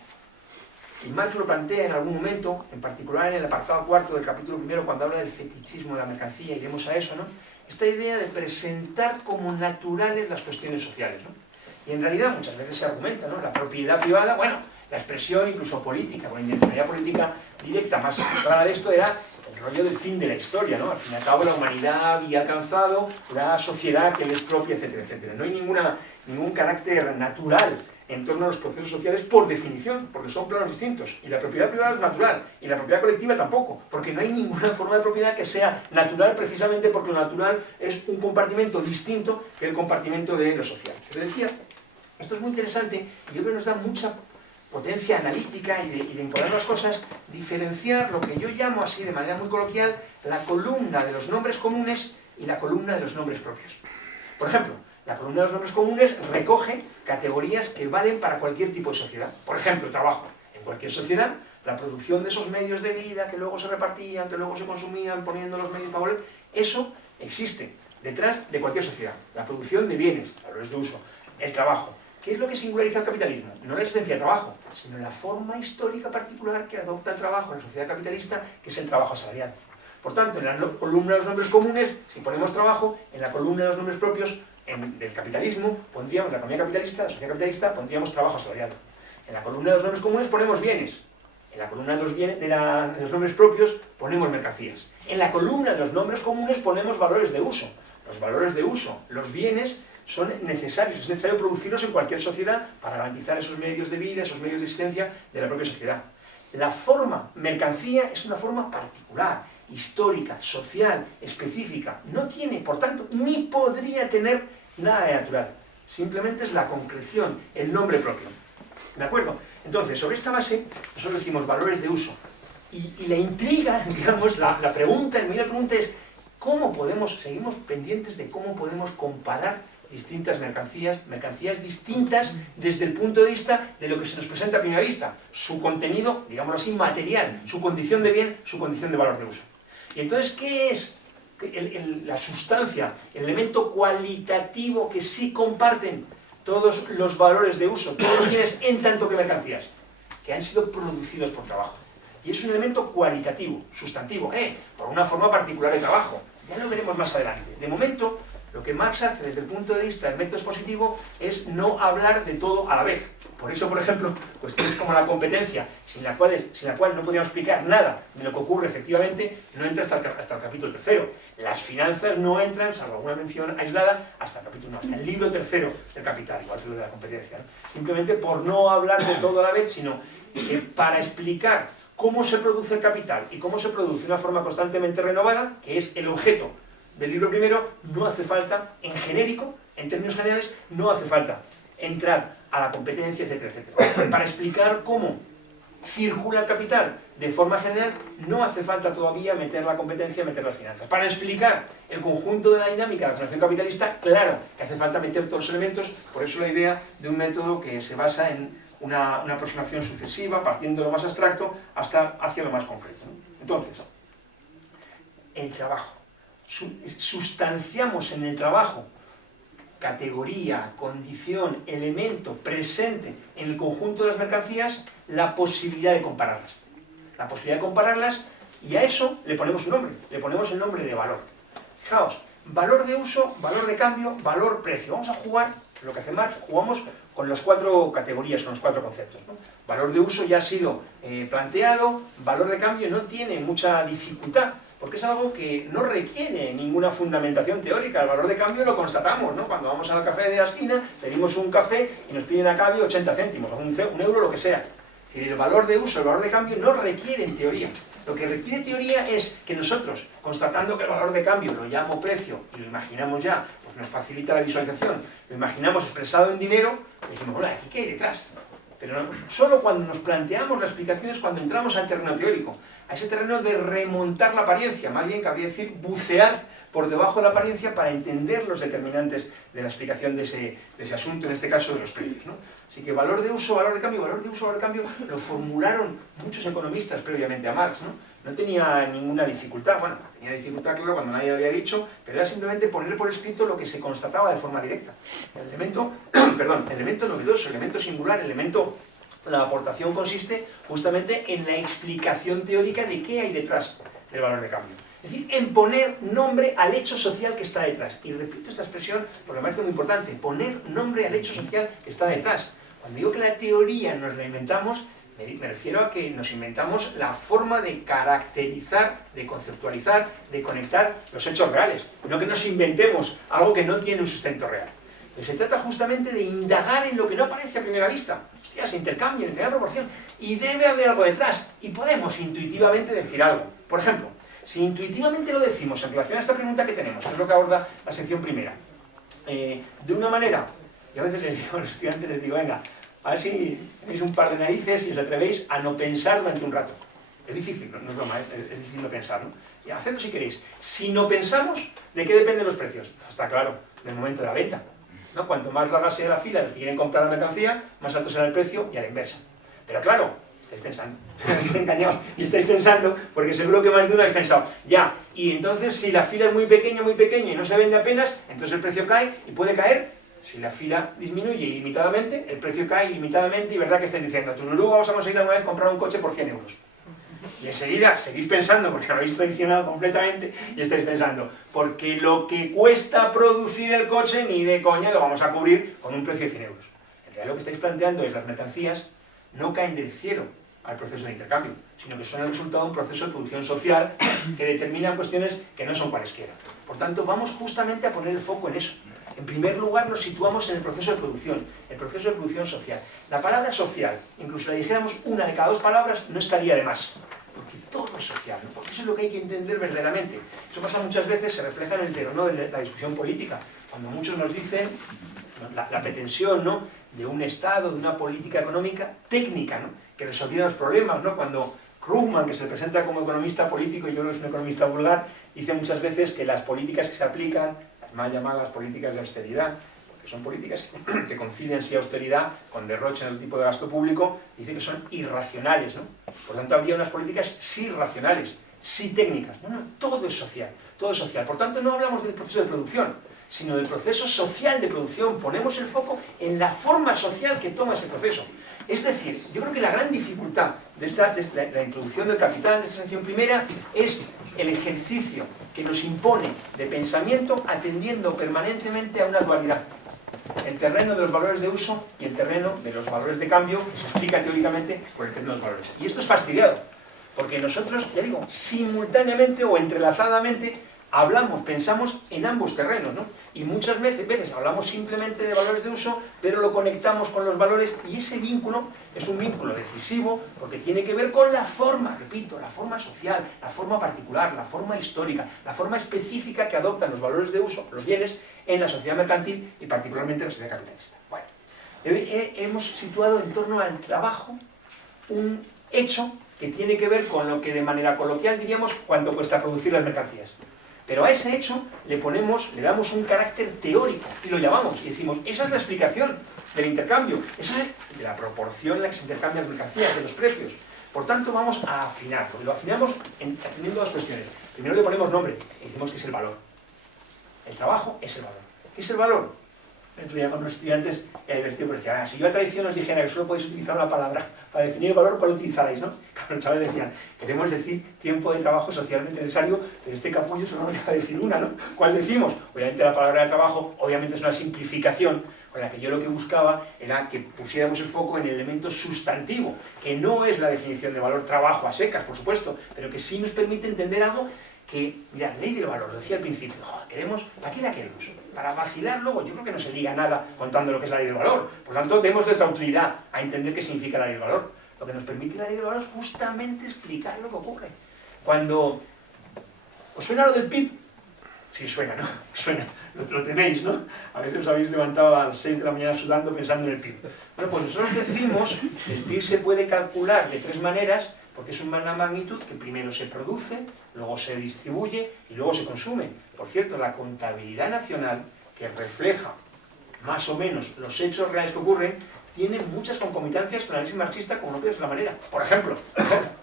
Y Marx lo plantea en algún momento, en particular en el apartado 4 del capítulo 1, cuando habla del fetichismo de la mercancía, iremos a eso, ¿no? Esta idea de presentar como naturales las cuestiones sociales, ¿no? Y en realidad muchas veces se argumenta, ¿no? La propiedad privada, bueno, la expresión incluso política, con la intencionalidad política directa más clara de esto era el rollo del fin de la historia, ¿no? Al fin y al cabo la humanidad había alcanzado la sociedad que le es propia, etcétera, etcétera. No hay ningún carácter natural en torno a los procesos sociales por definición, porque son planos distintos. Y la propiedad privada es natural, y la propiedad colectiva tampoco, porque no hay ninguna forma de propiedad que sea natural precisamente porque lo natural es un compartimento distinto que el compartimento de lo social. Pero decía, esto es muy interesante y yo creo que nos da mucha potencia analítica y de encuadrar las cosas, diferenciar lo que yo llamo así de manera muy coloquial la columna de los nombres comunes y la columna de los nombres propios. Por ejemplo, la columna de los nombres comunes recoge categorías que valen para cualquier tipo de sociedad. Por ejemplo, trabajo. En cualquier sociedad, la producción de esos medios de vida que luego se repartían, que luego se consumían poniendo los medios para volver, eso existe detrás de cualquier sociedad. La producción de bienes, valores de uso, el trabajo. ¿Qué es lo que singulariza el capitalismo? No la existencia del trabajo, sino la forma histórica particular que adopta el trabajo en la sociedad capitalista, que es el trabajo asalariado. Por tanto, en la columna de los nombres comunes, si ponemos trabajo, en la columna de los nombres propios del capitalismo, pondríamos la economía capitalista, la sociedad capitalista, pondríamos trabajo asalariado. En la columna de los nombres comunes ponemos bienes. En la columna de los nombres propios ponemos mercancías. En la columna de los nombres comunes ponemos valores de uso. Los valores de uso, los bienes, son necesarios, es necesario producirlos en cualquier sociedad para garantizar esos medios de vida, esos medios de existencia de la propia sociedad. La forma mercancía es una forma particular, histórica, social, específica. No tiene, por tanto, ni podría tener nada de natural. Simplemente es la concreción, el nombre propio. ¿De acuerdo? Entonces, sobre esta base, nosotros decimos valores de uso. Y la intriga, digamos, la pregunta es, ¿cómo podemos, seguimos pendientes de cómo podemos comparar distintas mercancías distintas desde el punto de vista de lo que se nos presenta a primera vista, su contenido, digámoslo así, material, su condición de bien, su condición de valor de uso. Y entonces, ¿qué es la sustancia, el elemento cualitativo que sí comparten todos los valores de uso, todos los bienes en tanto que mercancías? Que han sido producidos por trabajo. Y es un elemento cualitativo, sustantivo, por una forma particular de trabajo. Ya lo veremos más adelante. De momento, lo que Marx hace desde el punto de vista del método expositivo es no hablar de todo a la vez. Por eso, por ejemplo, cuestiones como la competencia, sin la cual no podríamos explicar nada de lo que ocurre efectivamente, no entra hasta el capítulo 3. Las finanzas no entran, salvo alguna mención aislada, hasta el capítulo 1, hasta el libro 3 del Capital, igual que lo de la competencia, ¿no? Simplemente por no hablar de todo a la vez, sino que para explicar cómo se produce el capital y cómo se produce de una forma constantemente renovada, que es el objeto del libro primero, no hace falta, en genérico, en términos generales, no hace falta entrar a la competencia, etcétera, etcétera. Para explicar cómo circula el capital de forma general, no hace falta todavía meter la competencia, meter las finanzas. Para explicar el conjunto de la dinámica de la relación capitalista, claro que hace falta meter todos los elementos, por eso la idea de un método que se basa en una aproximación sucesiva, partiendo de lo más abstracto hasta hacia lo más concreto, ¿no? Entonces, el trabajo. Sustanciamos en el trabajo categoría, condición, elemento presente en el conjunto de las mercancías, la posibilidad de compararlas. La posibilidad de compararlas, y a eso le ponemos un nombre, le ponemos el nombre de valor. Fijaos, valor de uso, valor de cambio, valor precio. Vamos a jugar, lo que hace Marx, jugamos con las 4 categorías, con los 4 conceptos, ¿no? Valor de uso ya ha sido planteado, valor de cambio no tiene mucha dificultad, porque es algo que no requiere ninguna fundamentación teórica. El valor de cambio lo constatamos, ¿no? Cuando vamos al café de la esquina, pedimos un café y nos piden a cambio 80 céntimos, o un euro, lo que sea. El valor de uso, el valor de cambio no requiere en teoría. Lo que requiere teoría es que nosotros, constatando que el valor de cambio lo llamo precio y lo imaginamos ya, pues nos facilita la visualización, lo imaginamos expresado en dinero, y decimos, bueno, ¿aquí qué hay detrás? Pero no, solo cuando nos planteamos la explicación es cuando entramos al terreno teórico, a ese terreno de remontar la apariencia, más bien cabría decir bucear por debajo de la apariencia para entender los determinantes de la explicación de ese asunto, en este caso de los precios, ¿no? Así que valor de uso, valor de cambio, valor de uso, valor de cambio, lo formularon muchos economistas previamente a Marx, ¿no? No tenía ninguna dificultad, bueno, tenía dificultad claro cuando nadie había dicho, pero era simplemente poner por escrito lo que se constataba de forma directa. El elemento, elemento novedoso, elemento singular, elemento... La aportación consiste justamente en la explicación teórica de qué hay detrás del valor de cambio. Es decir, en poner nombre al hecho social que está detrás. Y repito esta expresión porque me parece muy importante, poner nombre al hecho social que está detrás. Cuando digo que la teoría nos la inventamos, me refiero a que nos inventamos la forma de caracterizar, de conceptualizar, de conectar los hechos reales. No que nos inventemos algo que no tiene un sustento real. Entonces se trata justamente de indagar en lo que no aparece a primera vista. Hostia, se intercambian, en proporción. Y debe haber algo detrás. Y podemos intuitivamente decir algo. Por ejemplo, si intuitivamente lo decimos en relación a esta pregunta que tenemos, que es lo que aborda la sección primera, de una manera, y a veces les digo a los estudiantes, les digo, venga, a ver si tenéis un par de narices y os atrevéis a no pensar durante un rato. Es difícil, no es broma, es difícil no pensar, ¿no? Y hacedlo si queréis. Si no pensamos, ¿de qué dependen los precios? Está claro, del momento de la venta, ¿no? Cuanto más larga sea la fila de los que quieren comprar la mercancía, más alto será el precio y a la inversa. Pero claro, estáis pensando, estáis engañados, y estáis pensando, porque seguro que más de uno habéis pensado, ya, y entonces si la fila es muy pequeña y no se vende apenas, entonces el precio cae y puede caer. Si la fila disminuye ilimitadamente, el precio cae ilimitadamente y verdad que estáis diciendo, tú luego vamos a conseguir alguna vez comprar un coche por 100 euros. Y enseguida seguís pensando, porque lo habéis traicionado completamente, y estáis pensando, porque lo que cuesta producir el coche ni de coña lo vamos a cubrir con un precio de 100 euros. En realidad lo que estáis planteando es las mercancías no caen del cielo al proceso de intercambio, sino que son el resultado de un proceso de producción social que determina cuestiones que no son cualesquiera. Por tanto, vamos justamente a poner el foco en eso. En primer lugar, nos situamos en el proceso de producción, el proceso de producción social. La palabra social, incluso la dijéramos una de cada dos palabras, no estaría de más. Porque todo es social, ¿no? Porque eso es lo que hay que entender verdaderamente. Eso pasa muchas veces, se refleja en el terreno de la discusión política. Cuando muchos nos dicen la pretensión, ¿no?, de un Estado, de una política económica técnica, ¿no?, que resolviera los problemas, ¿no? Cuando Krugman, que se presenta como economista político, y yo no soy un economista vulgar, dice muchas veces que las políticas que se aplican, las mal llamadas políticas de austeridad, porque son políticas que coinciden sí austeridad con derroche en el tipo de gasto público, dice que son irracionales, ¿no? Por tanto, habría unas políticas sí racionales, sí técnicas. No, todo es social, todo es social. Por tanto, no hablamos del proceso de producción, sino del proceso social de producción. Ponemos el foco en la forma social que toma ese proceso. Es decir, yo creo que la gran dificultad de la introducción del capital, de esta sección primera, es el ejercicio que nos impone de pensamiento atendiendo permanentemente a una dualidad. El terreno de los valores de uso y el terreno de los valores de cambio, que se explica teóricamente por el terreno de los valores. Y esto es fastidiado, porque nosotros, ya digo, simultáneamente o entrelazadamente pensamos en ambos terrenos, ¿no? Y muchas veces hablamos simplemente de valores de uso, pero lo conectamos con los valores, y ese vínculo es un vínculo decisivo porque tiene que ver con la forma, repito, la forma social, la forma particular, la forma histórica, la forma específica que adoptan los valores de uso, los bienes, en la sociedad mercantil y particularmente en la sociedad capitalista. Bueno, hemos situado en torno al trabajo un hecho que tiene que ver con lo que de manera coloquial diríamos cuánto cuesta producir las mercancías. Pero a ese hecho le damos un carácter teórico y lo llamamos y decimos, esa es la explicación del intercambio, esa es de la proporción en la que se intercambian las mercancías, de los precios. Por tanto, vamos a afinarlo, y lo afinamos atendiendo dos cuestiones. Primero le ponemos nombre y decimos que es el valor. El trabajo es el valor. ¿Qué es el valor? El otro día con los estudiantes era divertido, porque decían, si yo a traición os dijera que solo podéis utilizar una palabra para definir el valor, ¿cuál utilizarais, no? Los chavales decían, queremos decir tiempo de trabajo socialmente necesario, pero este capullo solo nos deja decir una, ¿no? ¿Cuál decimos? Obviamente la palabra de trabajo, obviamente es una simplificación, con la que yo lo que buscaba era que pusiéramos el foco en el elemento sustantivo, que no es la definición de valor trabajo a secas, por supuesto, pero que sí nos permite entender algo que, mirad, ley del valor, lo decía al principio, joder, ¿para qué la queremos? Para vacilar luego, yo creo que no se liga nada contando lo que es la ley del valor. Por lo tanto, demos de otra utilidad a entender qué significa la ley del valor. Lo que nos permite la ley del valor es justamente explicar lo que ocurre. Cuando os suena lo del PIB, sí suena, ¿no? Suena, lo tenéis, ¿no? A veces os habéis levantado a las 6 de la mañana sudando pensando en el PIB. Bueno, pues nosotros decimos que el PIB se puede calcular de tres maneras, porque es una magnitud que primero se produce, luego se distribuye y luego se consume. Por cierto, la contabilidad nacional, que refleja más o menos los hechos reales que ocurren, tiene muchas concomitancias con el análisis marxista como no puede ser la manera. Por ejemplo,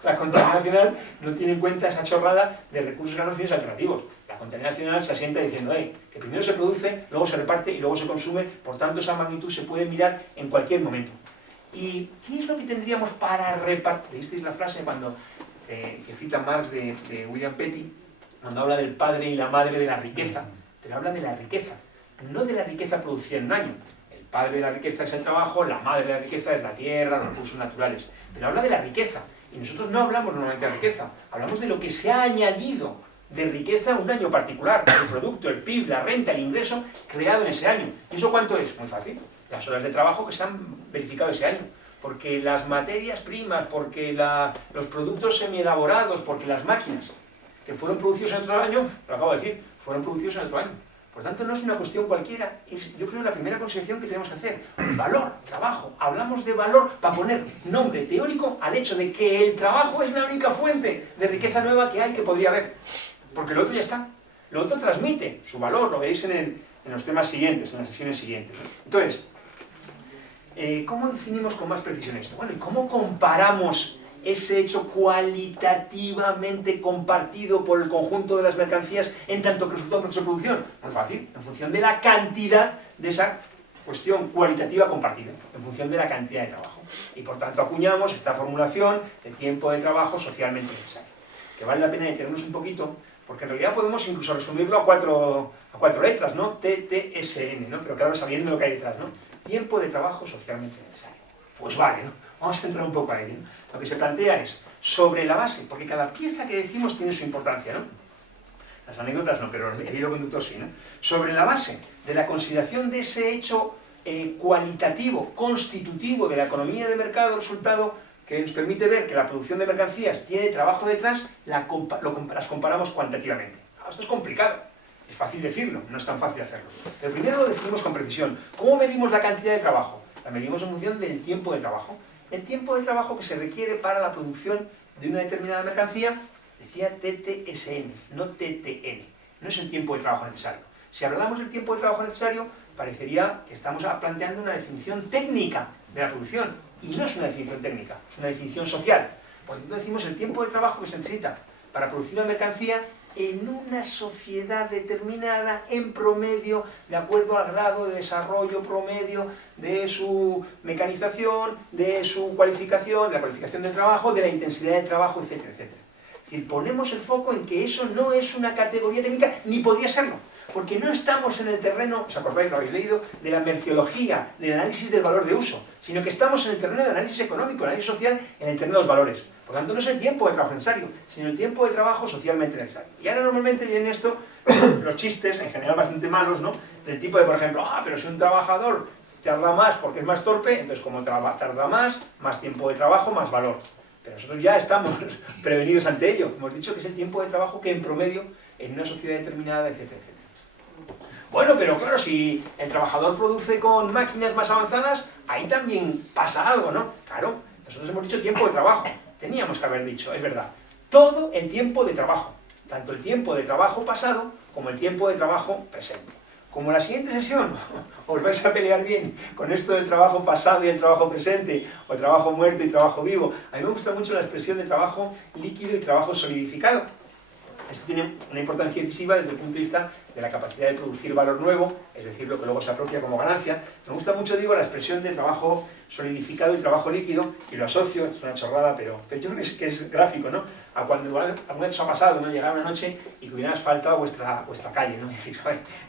la contabilidad nacional no tiene en cuenta esa chorrada de recursos ganados fines alternativos. La contabilidad nacional se asienta diciendo que primero se produce, luego se reparte y luego se consume, por tanto esa magnitud se puede mirar en cualquier momento. ¿Y qué es lo que tendríamos para repartir? ¿Leísteis la frase cuando que cita Marx de William Petty, cuando habla del padre y la madre de la riqueza? Pero habla de la riqueza, no de la riqueza producida en un año. El padre de la riqueza es el trabajo, la madre de la riqueza es la tierra, los recursos naturales. Pero habla de la riqueza, y nosotros no hablamos normalmente de la riqueza, hablamos de lo que se ha añadido de riqueza un año particular, el producto, el PIB, la renta, el ingreso creado en ese año. ¿Y eso cuánto es? Muy fácil, las horas de trabajo que se han verificado ese año. Porque las materias primas, porque los productos semielaborados, porque las máquinas que fueron producidos en otro año, lo acabo de decir, fueron producidos en otro año. Por tanto, no es una cuestión cualquiera, es, yo creo, la primera consideración que tenemos que hacer. Valor, trabajo. Hablamos de valor para poner nombre teórico al hecho de que el trabajo es la única fuente de riqueza nueva que hay, que podría haber. Porque lo otro ya está. Lo otro transmite su valor, lo veréis en los temas siguientes, en las sesiones siguientes. Entonces, ¿cómo definimos con más precisión esto? Bueno, ¿y cómo comparamos ese hecho cualitativamente compartido por el conjunto de las mercancías en tanto que resultado de proceso de producción? Muy fácil, en función de la cantidad de esa cuestión cualitativa compartida, en función de la cantidad de trabajo. Y por tanto acuñamos esta formulación de tiempo de trabajo socialmente necesario, que vale la pena detenernos un poquito, porque en realidad podemos incluso resumirlo a cuatro letras, ¿no? TTSN, ¿no? Pero claro, sabiendo lo que hay detrás, ¿no? Tiempo de trabajo socialmente necesario. Pues vale, ¿no? Vamos a entrar un poco a ello, ¿no? Lo que se plantea es, sobre la base, porque cada pieza que decimos tiene su importancia, ¿no? Las anécdotas no, pero el hilo conductor sí, ¿no? Sobre la base de la consideración de ese hecho cualitativo, constitutivo de la economía de mercado, resultado que nos permite ver que la producción de mercancías tiene trabajo detrás, las comparamos cuantitativamente. Esto es complicado, es fácil decirlo, no es tan fácil hacerlo. Pero primero lo definimos con precisión. ¿Cómo medimos la cantidad de trabajo? La medimos en función del tiempo de trabajo. El tiempo de trabajo que se requiere para la producción de una determinada mercancía, decía TTSN, no TTN. No es el tiempo de trabajo necesario. Si hablamos del tiempo de trabajo necesario, parecería que estamos planteando una definición técnica de la producción. Y no es una definición técnica, es una definición social. Por lo tanto decimos el tiempo de trabajo que se necesita para producir una mercancía en una sociedad determinada, en promedio, de acuerdo al grado de desarrollo promedio de su mecanización, de su cualificación, de la cualificación del trabajo, de la intensidad del trabajo, etcétera, etcétera. Es decir, ponemos el foco en que eso no es una categoría técnica, ni podría serlo, porque no estamos en el terreno, ¿os acordáis, lo habéis leído?, de la merciología, del análisis del valor de uso, sino que estamos en el terreno de análisis económico, análisis social, en el terreno de los valores. Por lo tanto, no es el tiempo de trabajo necesario, sino el tiempo de trabajo socialmente necesario. Y ahora normalmente vienen esto, los chistes, en general bastante malos, ¿no? Del tipo de, por ejemplo, pero si un trabajador tarda más porque es más torpe, entonces como tarda más tiempo de trabajo, más valor. Pero nosotros ya estamos prevenidos ante ello. Hemos dicho que es el tiempo de trabajo que en promedio, en una sociedad determinada, etcétera, etcétera. Bueno, pero claro, si el trabajador produce con máquinas más avanzadas, ahí también pasa algo, ¿no? Claro, nosotros hemos dicho tiempo de trabajo. Teníamos que haber dicho, es verdad, todo el tiempo de trabajo, tanto el tiempo de trabajo pasado como el tiempo de trabajo presente. Como en la siguiente sesión os vais a pelear bien con esto del trabajo pasado y el trabajo presente, o trabajo muerto y trabajo vivo, a mí me gusta mucho la expresión de trabajo líquido y trabajo solidificado. Esto tiene una importancia decisiva desde el punto de vista de la capacidad de producir valor nuevo, es decir, lo que luego se apropia como ganancia. Me gusta mucho, digo, la expresión de trabajo solidificado y trabajo líquido, y lo asocio, esto es una chorrada, pero yo creo que es gráfico, ¿no? A cuando alguna vez os ha pasado, ¿no? Llegar una noche y que hubiera asfaltado vuestra calle, ¿no? Y decís,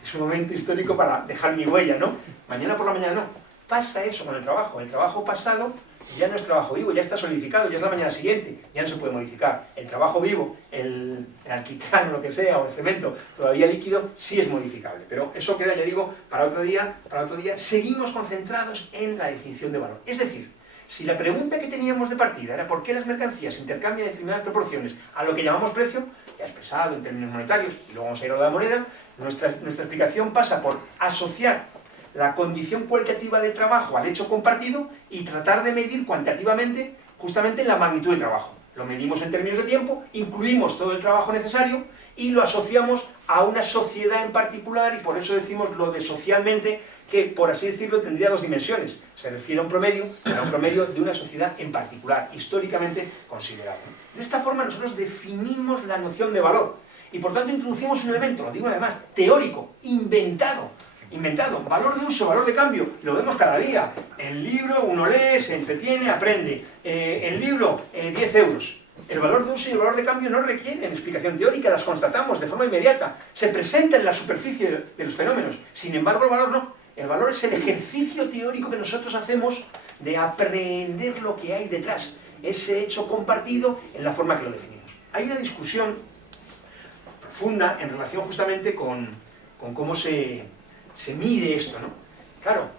es un momento histórico para dejar mi huella, ¿no? Mañana por la mañana no. Pasa eso con el trabajo pasado ya no es trabajo vivo, ya está solidificado, ya es la mañana siguiente, ya no se puede modificar. El trabajo vivo, el alquitrán o lo que sea, o el cemento, todavía líquido, sí es modificable. Pero eso queda, ya digo, para otro día. Seguimos concentrados en la definición de valor. Es decir, si la pregunta que teníamos de partida era por qué las mercancías intercambian determinadas proporciones a lo que llamamos precio, ya expresado en términos monetarios, y luego vamos a ir a la moneda, nuestra explicación pasa por asociar la condición cualitativa de trabajo al hecho compartido y tratar de medir cuantitativamente justamente la magnitud de trabajo. Lo medimos en términos de tiempo, incluimos todo el trabajo necesario y lo asociamos a una sociedad en particular, y por eso decimos lo de socialmente, que por así decirlo tendría dos dimensiones. Se refiere a un promedio de una sociedad en particular, históricamente considerado. De esta forma nosotros definimos la noción de valor y por tanto introducimos un elemento, lo digo además, teórico, inventado, valor de uso, valor de cambio, lo vemos cada día. El libro uno lee, se entretiene, aprende. El libro, 10 euros. El valor de uso y el valor de cambio no requieren explicación teórica, las constatamos de forma inmediata. Se presenta en la superficie de los fenómenos. Sin embargo, el valor no. El valor es el ejercicio teórico que nosotros hacemos de aprender lo que hay detrás. Ese hecho compartido en la forma que lo definimos. Hay una discusión funda en relación justamente con cómo se mide esto, ¿no? Claro,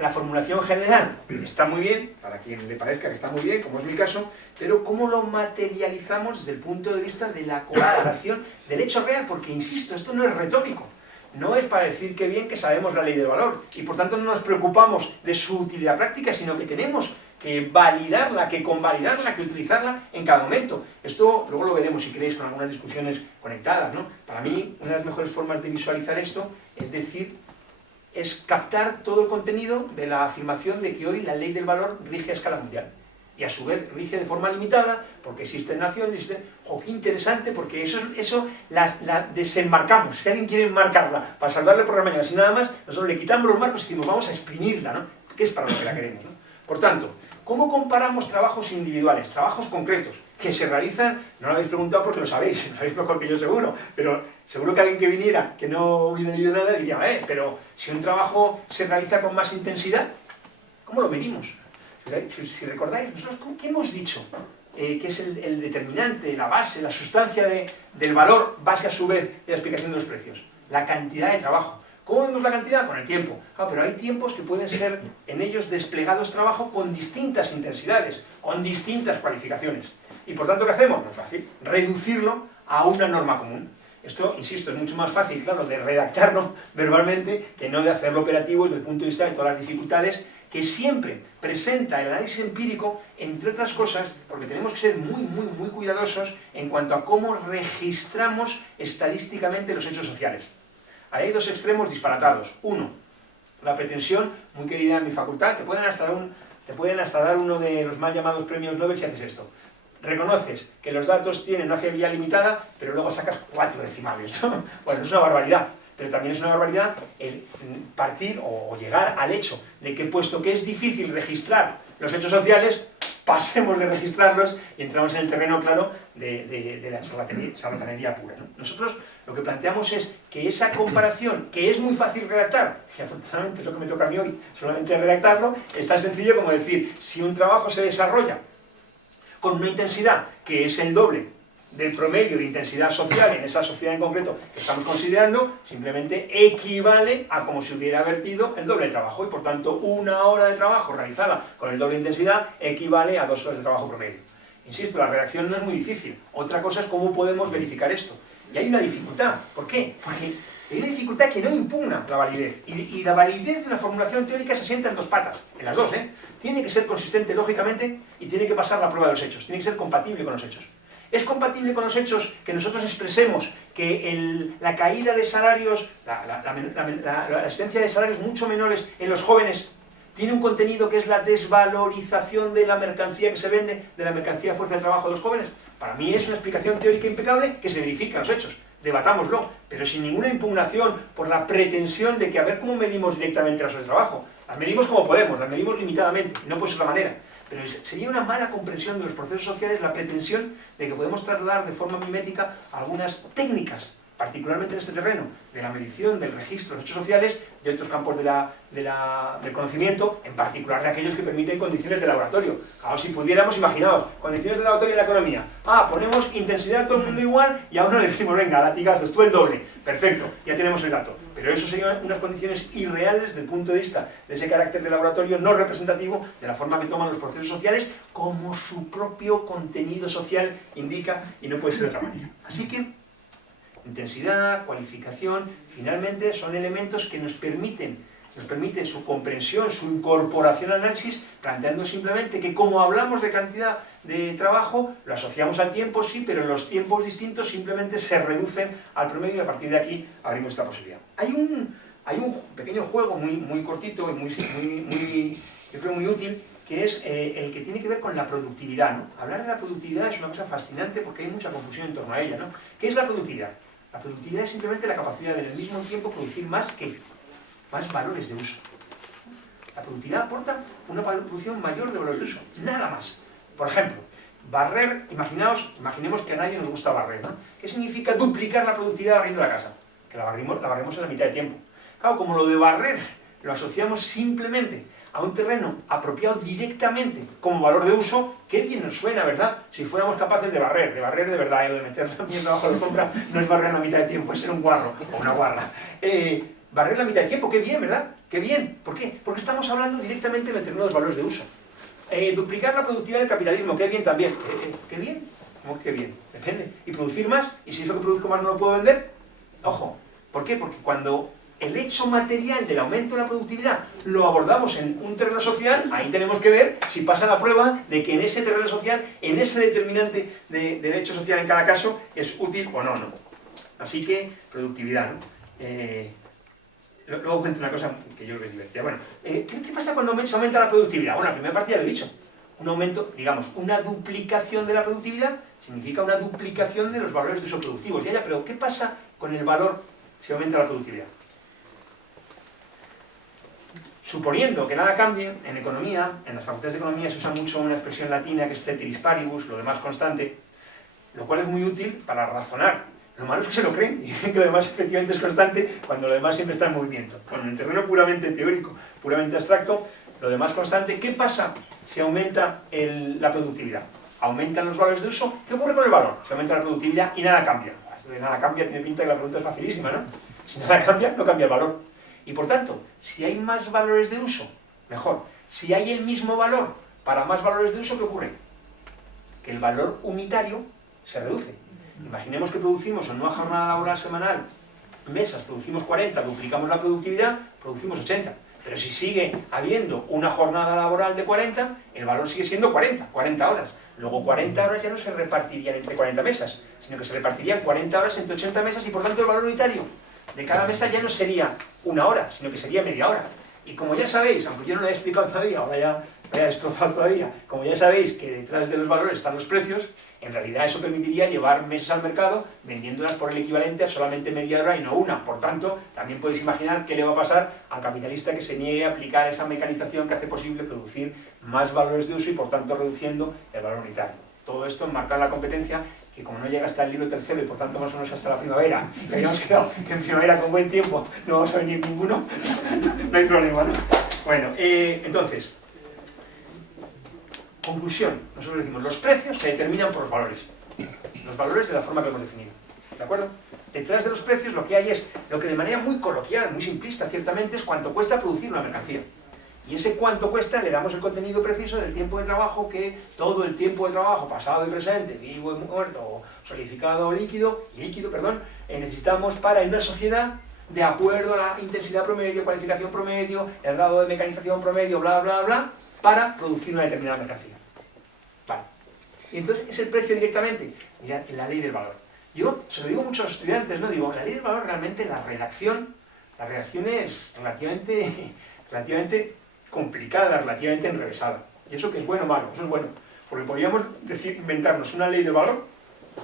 la formulación general está muy bien, para quien le parezca que está muy bien, como es mi caso, pero ¿cómo lo materializamos desde el punto de vista de la comparación del hecho real? Porque, insisto, esto no es retórico, no es para decir que bien que sabemos la ley del valor, y por tanto no nos preocupamos de su utilidad práctica, sino que tenemos que validarla, que convalidarla, que utilizarla en cada momento. Esto luego lo veremos, si queréis, con algunas discusiones conectadas, ¿no? Para mí, una de las mejores formas de visualizar esto es captar todo el contenido de la afirmación de que hoy la ley del valor rige a escala mundial. Y a su vez rige de forma limitada, porque existen naciones, ¡jo, qué interesante! Porque eso la desenmarcamos. Si alguien quiere enmarcarla para salvarle por la mañana, sin nada más, nosotros le quitamos los marcos y decimos, vamos a exprimirla, ¿no? Que es para lo que la queremos, ¿no? Por tanto, ¿cómo comparamos trabajos individuales, trabajos concretos, que se realizan? No lo habéis preguntado porque lo sabéis mejor que yo seguro, pero seguro que alguien que viniera, que no hubiera leído nada, diría, pero si un trabajo se realiza con más intensidad, ¿cómo lo medimos? Si recordáis, nosotros, ¿qué hemos dicho? Que es el determinante, la base, la sustancia del valor, base a su vez de la explicación de los precios. La cantidad de trabajo. ¿Cómo vemos la cantidad? Con el tiempo. Pero hay tiempos que pueden ser en ellos desplegados trabajo con distintas intensidades, con distintas cualificaciones. Y por tanto, ¿qué hacemos? Muy fácil, reducirlo a una norma común. Esto, insisto, es mucho más fácil, claro, de redactarlo verbalmente que no de hacerlo operativo desde el punto de vista de todas las dificultades que siempre presenta el análisis empírico, entre otras cosas, porque tenemos que ser muy cuidadosos en cuanto a cómo registramos estadísticamente los hechos sociales. Ahí hay dos extremos disparatados. Uno, la pretensión, muy querida en mi facultad, te pueden hasta dar uno de los mal llamados premios Nobel si haces esto. Reconoces que los datos tienen una fiabilidad limitada, pero luego sacas 4 decimales, ¿no? Bueno, es una barbaridad. Pero también es una barbaridad el partir o llegar al hecho de que, puesto que es difícil registrar los hechos sociales, pasemos de registrarlos y entramos en el terreno, claro, de la charlatanería pura, ¿no? Nosotros lo que planteamos es que esa comparación, que es muy fácil redactar, y afortunadamente es lo que me toca a mí hoy, solamente redactarlo, es tan sencillo como decir, si un trabajo se desarrolla con una intensidad que es el doble del promedio de intensidad social en esa sociedad en concreto que estamos considerando, simplemente equivale a como si hubiera vertido el doble de trabajo, y por tanto una hora de trabajo realizada con el doble de intensidad equivale a 2 horas de trabajo promedio. Insisto, la redacción no es muy difícil, otra cosa es cómo podemos verificar esto. Y hay una dificultad, ¿por qué? Porque hay una dificultad que no impugna la validez, y la validez de la formulación teórica se asienta en 2 patas, en las 2, Tiene que ser consistente lógicamente y tiene que pasar la prueba de los hechos, tiene que ser compatible con los hechos. ¿Es compatible con los hechos que nosotros expresemos que la caída de salarios, la existencia de salarios mucho menores en los jóvenes tiene un contenido que es la desvalorización de la mercancía que se vende, de la mercancía fuerza de trabajo de los jóvenes? Para mí es una explicación teórica impecable que se verifica en los hechos. Debatámoslo, pero sin ninguna impugnación por la pretensión de que a ver cómo medimos directamente las horas de trabajo. Las medimos como podemos, las medimos limitadamente, y no puede ser la manera. Pero sería una mala comprensión de los procesos sociales la pretensión de que podemos trasladar de forma mimética algunas técnicas, particularmente en este terreno, de la medición, del registro de los hechos sociales, de otros campos del conocimiento, en particular de aquellos que permiten condiciones de laboratorio. Claro, si pudiéramos, imaginaos, condiciones de laboratorio en la economía. Ponemos intensidad a todo el mundo igual y a uno le decimos, venga, latigazos, tú el doble. Perfecto, ya tenemos el dato. Pero eso serían unas condiciones irreales desde el punto de vista de ese carácter de laboratorio no representativo de la forma que toman los procesos sociales, como su propio contenido social indica, y no puede ser de otra manera. Así que intensidad, cualificación, finalmente son elementos que nos permiten su comprensión, su incorporación al análisis, planteando simplemente que como hablamos de cantidad de trabajo, lo asociamos al tiempo, sí, pero los tiempos distintos simplemente se reducen al promedio y a partir de aquí abrimos esta posibilidad. Hay un pequeño juego muy cortito y yo creo muy útil, que es el que tiene que ver con la productividad, ¿no? Hablar de la productividad es una cosa fascinante porque hay mucha confusión en torno a ella, ¿no? ¿Qué es la productividad? La productividad es simplemente la capacidad de en el mismo tiempo producir más valores de uso. La productividad aporta una producción mayor de valores de uso, nada más. Por ejemplo, barrer, imaginemos que a nadie nos gusta barrer, ¿no? ¿Qué significa duplicar la productividad barriendo la casa? Que la barremos en la mitad de tiempo. Claro, como lo de barrer lo asociamos simplemente a un terreno apropiado directamente como valor de uso, qué bien nos suena, ¿verdad? Si fuéramos capaces de barrer de verdad, lo de meter la mierda bajo la alfombra no es barrer la mitad de tiempo, es ser un guarro o una guarra. Barrer la mitad de tiempo, qué bien, ¿verdad? Qué bien. ¿Por qué? Porque estamos hablando directamente de meternos los valores de uso. Duplicar la productividad del capitalismo, qué bien también. ¿Qué bien? ¿Cómo que bien? Depende. ¿Y producir más? ¿Y si es lo que produzco más no lo puedo vender? Ojo. ¿Por qué? Porque cuando el hecho material del aumento de la productividad lo abordamos en un terreno social, ahí tenemos que ver si pasa la prueba de que en ese terreno social, en ese determinante del hecho social en cada caso, es útil o no, ¿no? Así que, productividad, ¿no? Luego cuento una cosa que yo creo que es divertida. Bueno, ¿qué pasa cuando se aumenta la productividad? Bueno, la primera parte ya lo he dicho. Un aumento, digamos, una duplicación de la productividad significa una duplicación de los valores de uso productivos. Ya, pero ¿qué pasa con el valor si aumenta la productividad? Suponiendo que nada cambie, en economía, en las facultades de economía se usa mucho una expresión latina que es ceteris paribus, lo demás constante, lo cual es muy útil para razonar. Lo malo es que se lo creen y dicen que lo demás efectivamente es constante cuando lo demás siempre está en movimiento. Bueno, en el terreno puramente teórico, puramente abstracto, lo demás constante, ¿qué pasa si aumenta la productividad? ¿Aumentan los valores de uso? ¿Qué ocurre con el valor? Se aumenta la productividad y nada cambia. Esto de nada cambia tiene pinta que la pregunta es facilísima, ¿no? Si nada cambia, no cambia el valor. Y por tanto, si hay más valores de uso, mejor. Si hay el mismo valor para más valores de uso, ¿qué ocurre? Que el valor unitario se reduce. Imaginemos que producimos en una jornada laboral semanal mesas, producimos 40, duplicamos la productividad, producimos 80. Pero si sigue habiendo una jornada laboral de 40, el valor sigue siendo 40 horas. Luego 40 horas ya no se repartirían entre 40 mesas, sino que se repartirían 40 horas entre 80 mesas y por tanto el valor unitario de cada mesa ya no sería una hora, sino que sería media hora. Y como ya sabéis, aunque yo no lo he explicado todavía, ahora ya voy a destrozar todavía, como ya sabéis que detrás de los valores están los precios, en realidad eso permitiría llevar mesas al mercado vendiéndolas por el equivalente a solamente media hora y no una. Por tanto, también podéis imaginar qué le va a pasar al capitalista que se niegue a aplicar esa mecanización que hace posible producir más valores de uso y por tanto reduciendo el valor unitario. Todo esto enmarca la competencia que como no llega hasta el libro tercero y por tanto más o menos hasta la primavera, que habíamos quedado que en primavera con buen tiempo no vamos a venir ninguno, no hay problema, ¿no? Bueno, entonces, conclusión, nosotros decimos, los precios se determinan por los valores de la forma que hemos definido, ¿de acuerdo? Detrás de los precios lo que hay es, lo que de manera muy coloquial, muy simplista ciertamente, es cuánto cuesta producir una mercancía. Y ese cuánto cuesta le damos el contenido preciso del tiempo de trabajo que todo el tiempo de trabajo, pasado y presente, vivo y muerto, o solidificado o líquido, necesitamos para en una sociedad de acuerdo a la intensidad promedio, cualificación promedio, el grado de mecanización promedio, bla, bla, bla, para producir una determinada mercancía. Vale. Y entonces es el precio directamente. Mirad, la ley del valor. Yo se lo digo mucho a los estudiantes, ¿no? Digo, la ley del valor realmente la redacción es relativamente complicada, relativamente enrevesada. ¿Y eso que es bueno o malo? Eso es bueno. Porque podríamos inventarnos una ley de valor,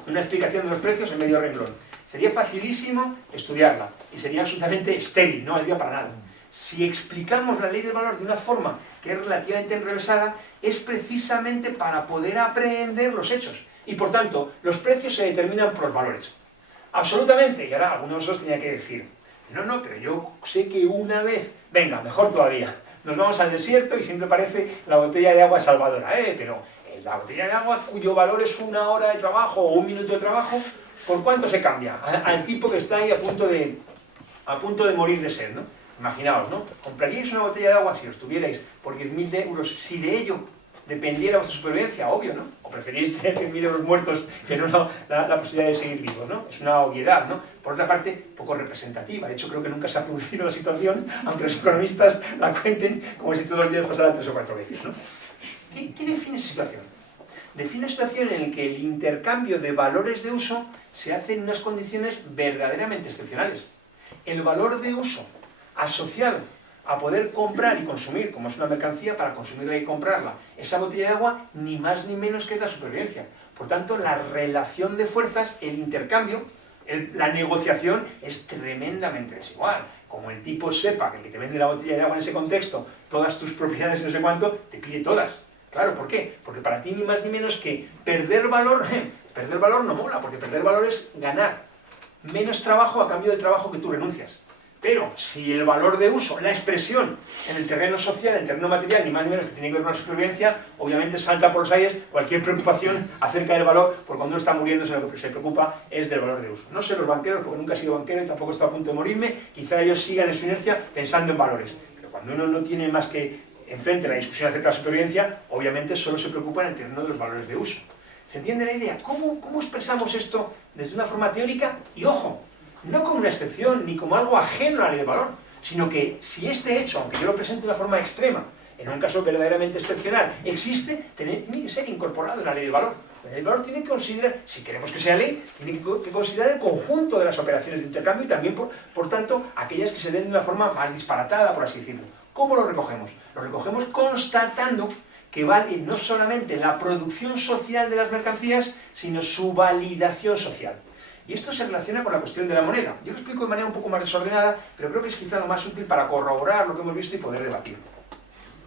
una explicación de los precios en medio renglón. Sería facilísimo estudiarla y sería absolutamente estéril, no valdría para nada. Si explicamos la ley del valor de una forma que es relativamente enrevesada, es precisamente para poder aprehender los hechos. Y por tanto, los precios se determinan por los valores. Absolutamente. Y ahora algunos de vosotros tenía que decir, no, pero yo sé que una vez, venga, mejor todavía, nos vamos al desierto y siempre parece la botella de agua salvadora, pero la botella de agua cuyo valor es una hora de trabajo o un minuto de trabajo, ¿por cuánto se cambia? Al tipo que está ahí a punto de morir de sed, ¿no? Imaginaos, ¿no? ¿Compraríais una botella de agua si os tuvierais por 10.000 euros si de ello dependiera vuestra supervivencia? Obvio, ¿no? ¿O preferís tener 10.000 euros muertos que no la posibilidad de seguir vivos, ¿no? Es una obviedad, ¿no? Por otra parte, poco representativa. De hecho, creo que nunca se ha producido la situación, aunque los economistas la cuenten como si todos los días pasaran 3 o 4 veces, ¿no? ¿Qué define esa situación? Define una situación en la que el intercambio de valores de uso se hace en unas condiciones verdaderamente excepcionales. El valor de uso asociado a poder comprar y consumir, como es una mercancía, para consumirla y comprarla, esa botella de agua, ni más ni menos que es la supervivencia. Por tanto, la relación de fuerzas, el intercambio, la negociación es tremendamente desigual. Como el tipo sepa que el que te vende la botella de agua en ese contexto, todas tus propiedades no sé cuánto, te pide todas. Claro, ¿por qué? Porque para ti ni más ni menos que perder valor no mola, porque perder valor es ganar menos trabajo a cambio del trabajo que tú renuncias. Pero si el valor de uso, la expresión en el terreno social, en el terreno material, ni más ni menos que tiene que ver con la supervivencia, obviamente salta por los aires cualquier preocupación acerca del valor, porque cuando uno está muriendo lo que se preocupa es del valor de uso. No sé los banqueros, porque nunca he sido banquero y tampoco he estado a punto de morirme, quizá ellos sigan en su inercia pensando en valores. Pero cuando uno no tiene más que enfrente la discusión acerca de la supervivencia, obviamente solo se preocupa en el terreno de los valores de uso. ¿Se entiende la idea? ¿Cómo expresamos esto desde una forma teórica? Y ojo, no como una excepción ni como algo ajeno a la ley de valor, sino que si este hecho, aunque yo lo presente de una forma extrema, en un caso verdaderamente excepcional, existe, tiene que ser incorporado en la ley de valor. La ley de valor tiene que considerar, si queremos que sea ley, tiene que considerar el conjunto de las operaciones de intercambio y también, por tanto, aquellas que se den de una forma más disparatada, por así decirlo. ¿Cómo lo recogemos? Lo recogemos constatando que vale no solamente la producción social de las mercancías, sino su validación social. Y esto se relaciona con la cuestión de la moneda. Yo lo explico de manera un poco más desordenada, pero creo que es quizá lo más útil para corroborar lo que hemos visto y poder debatir.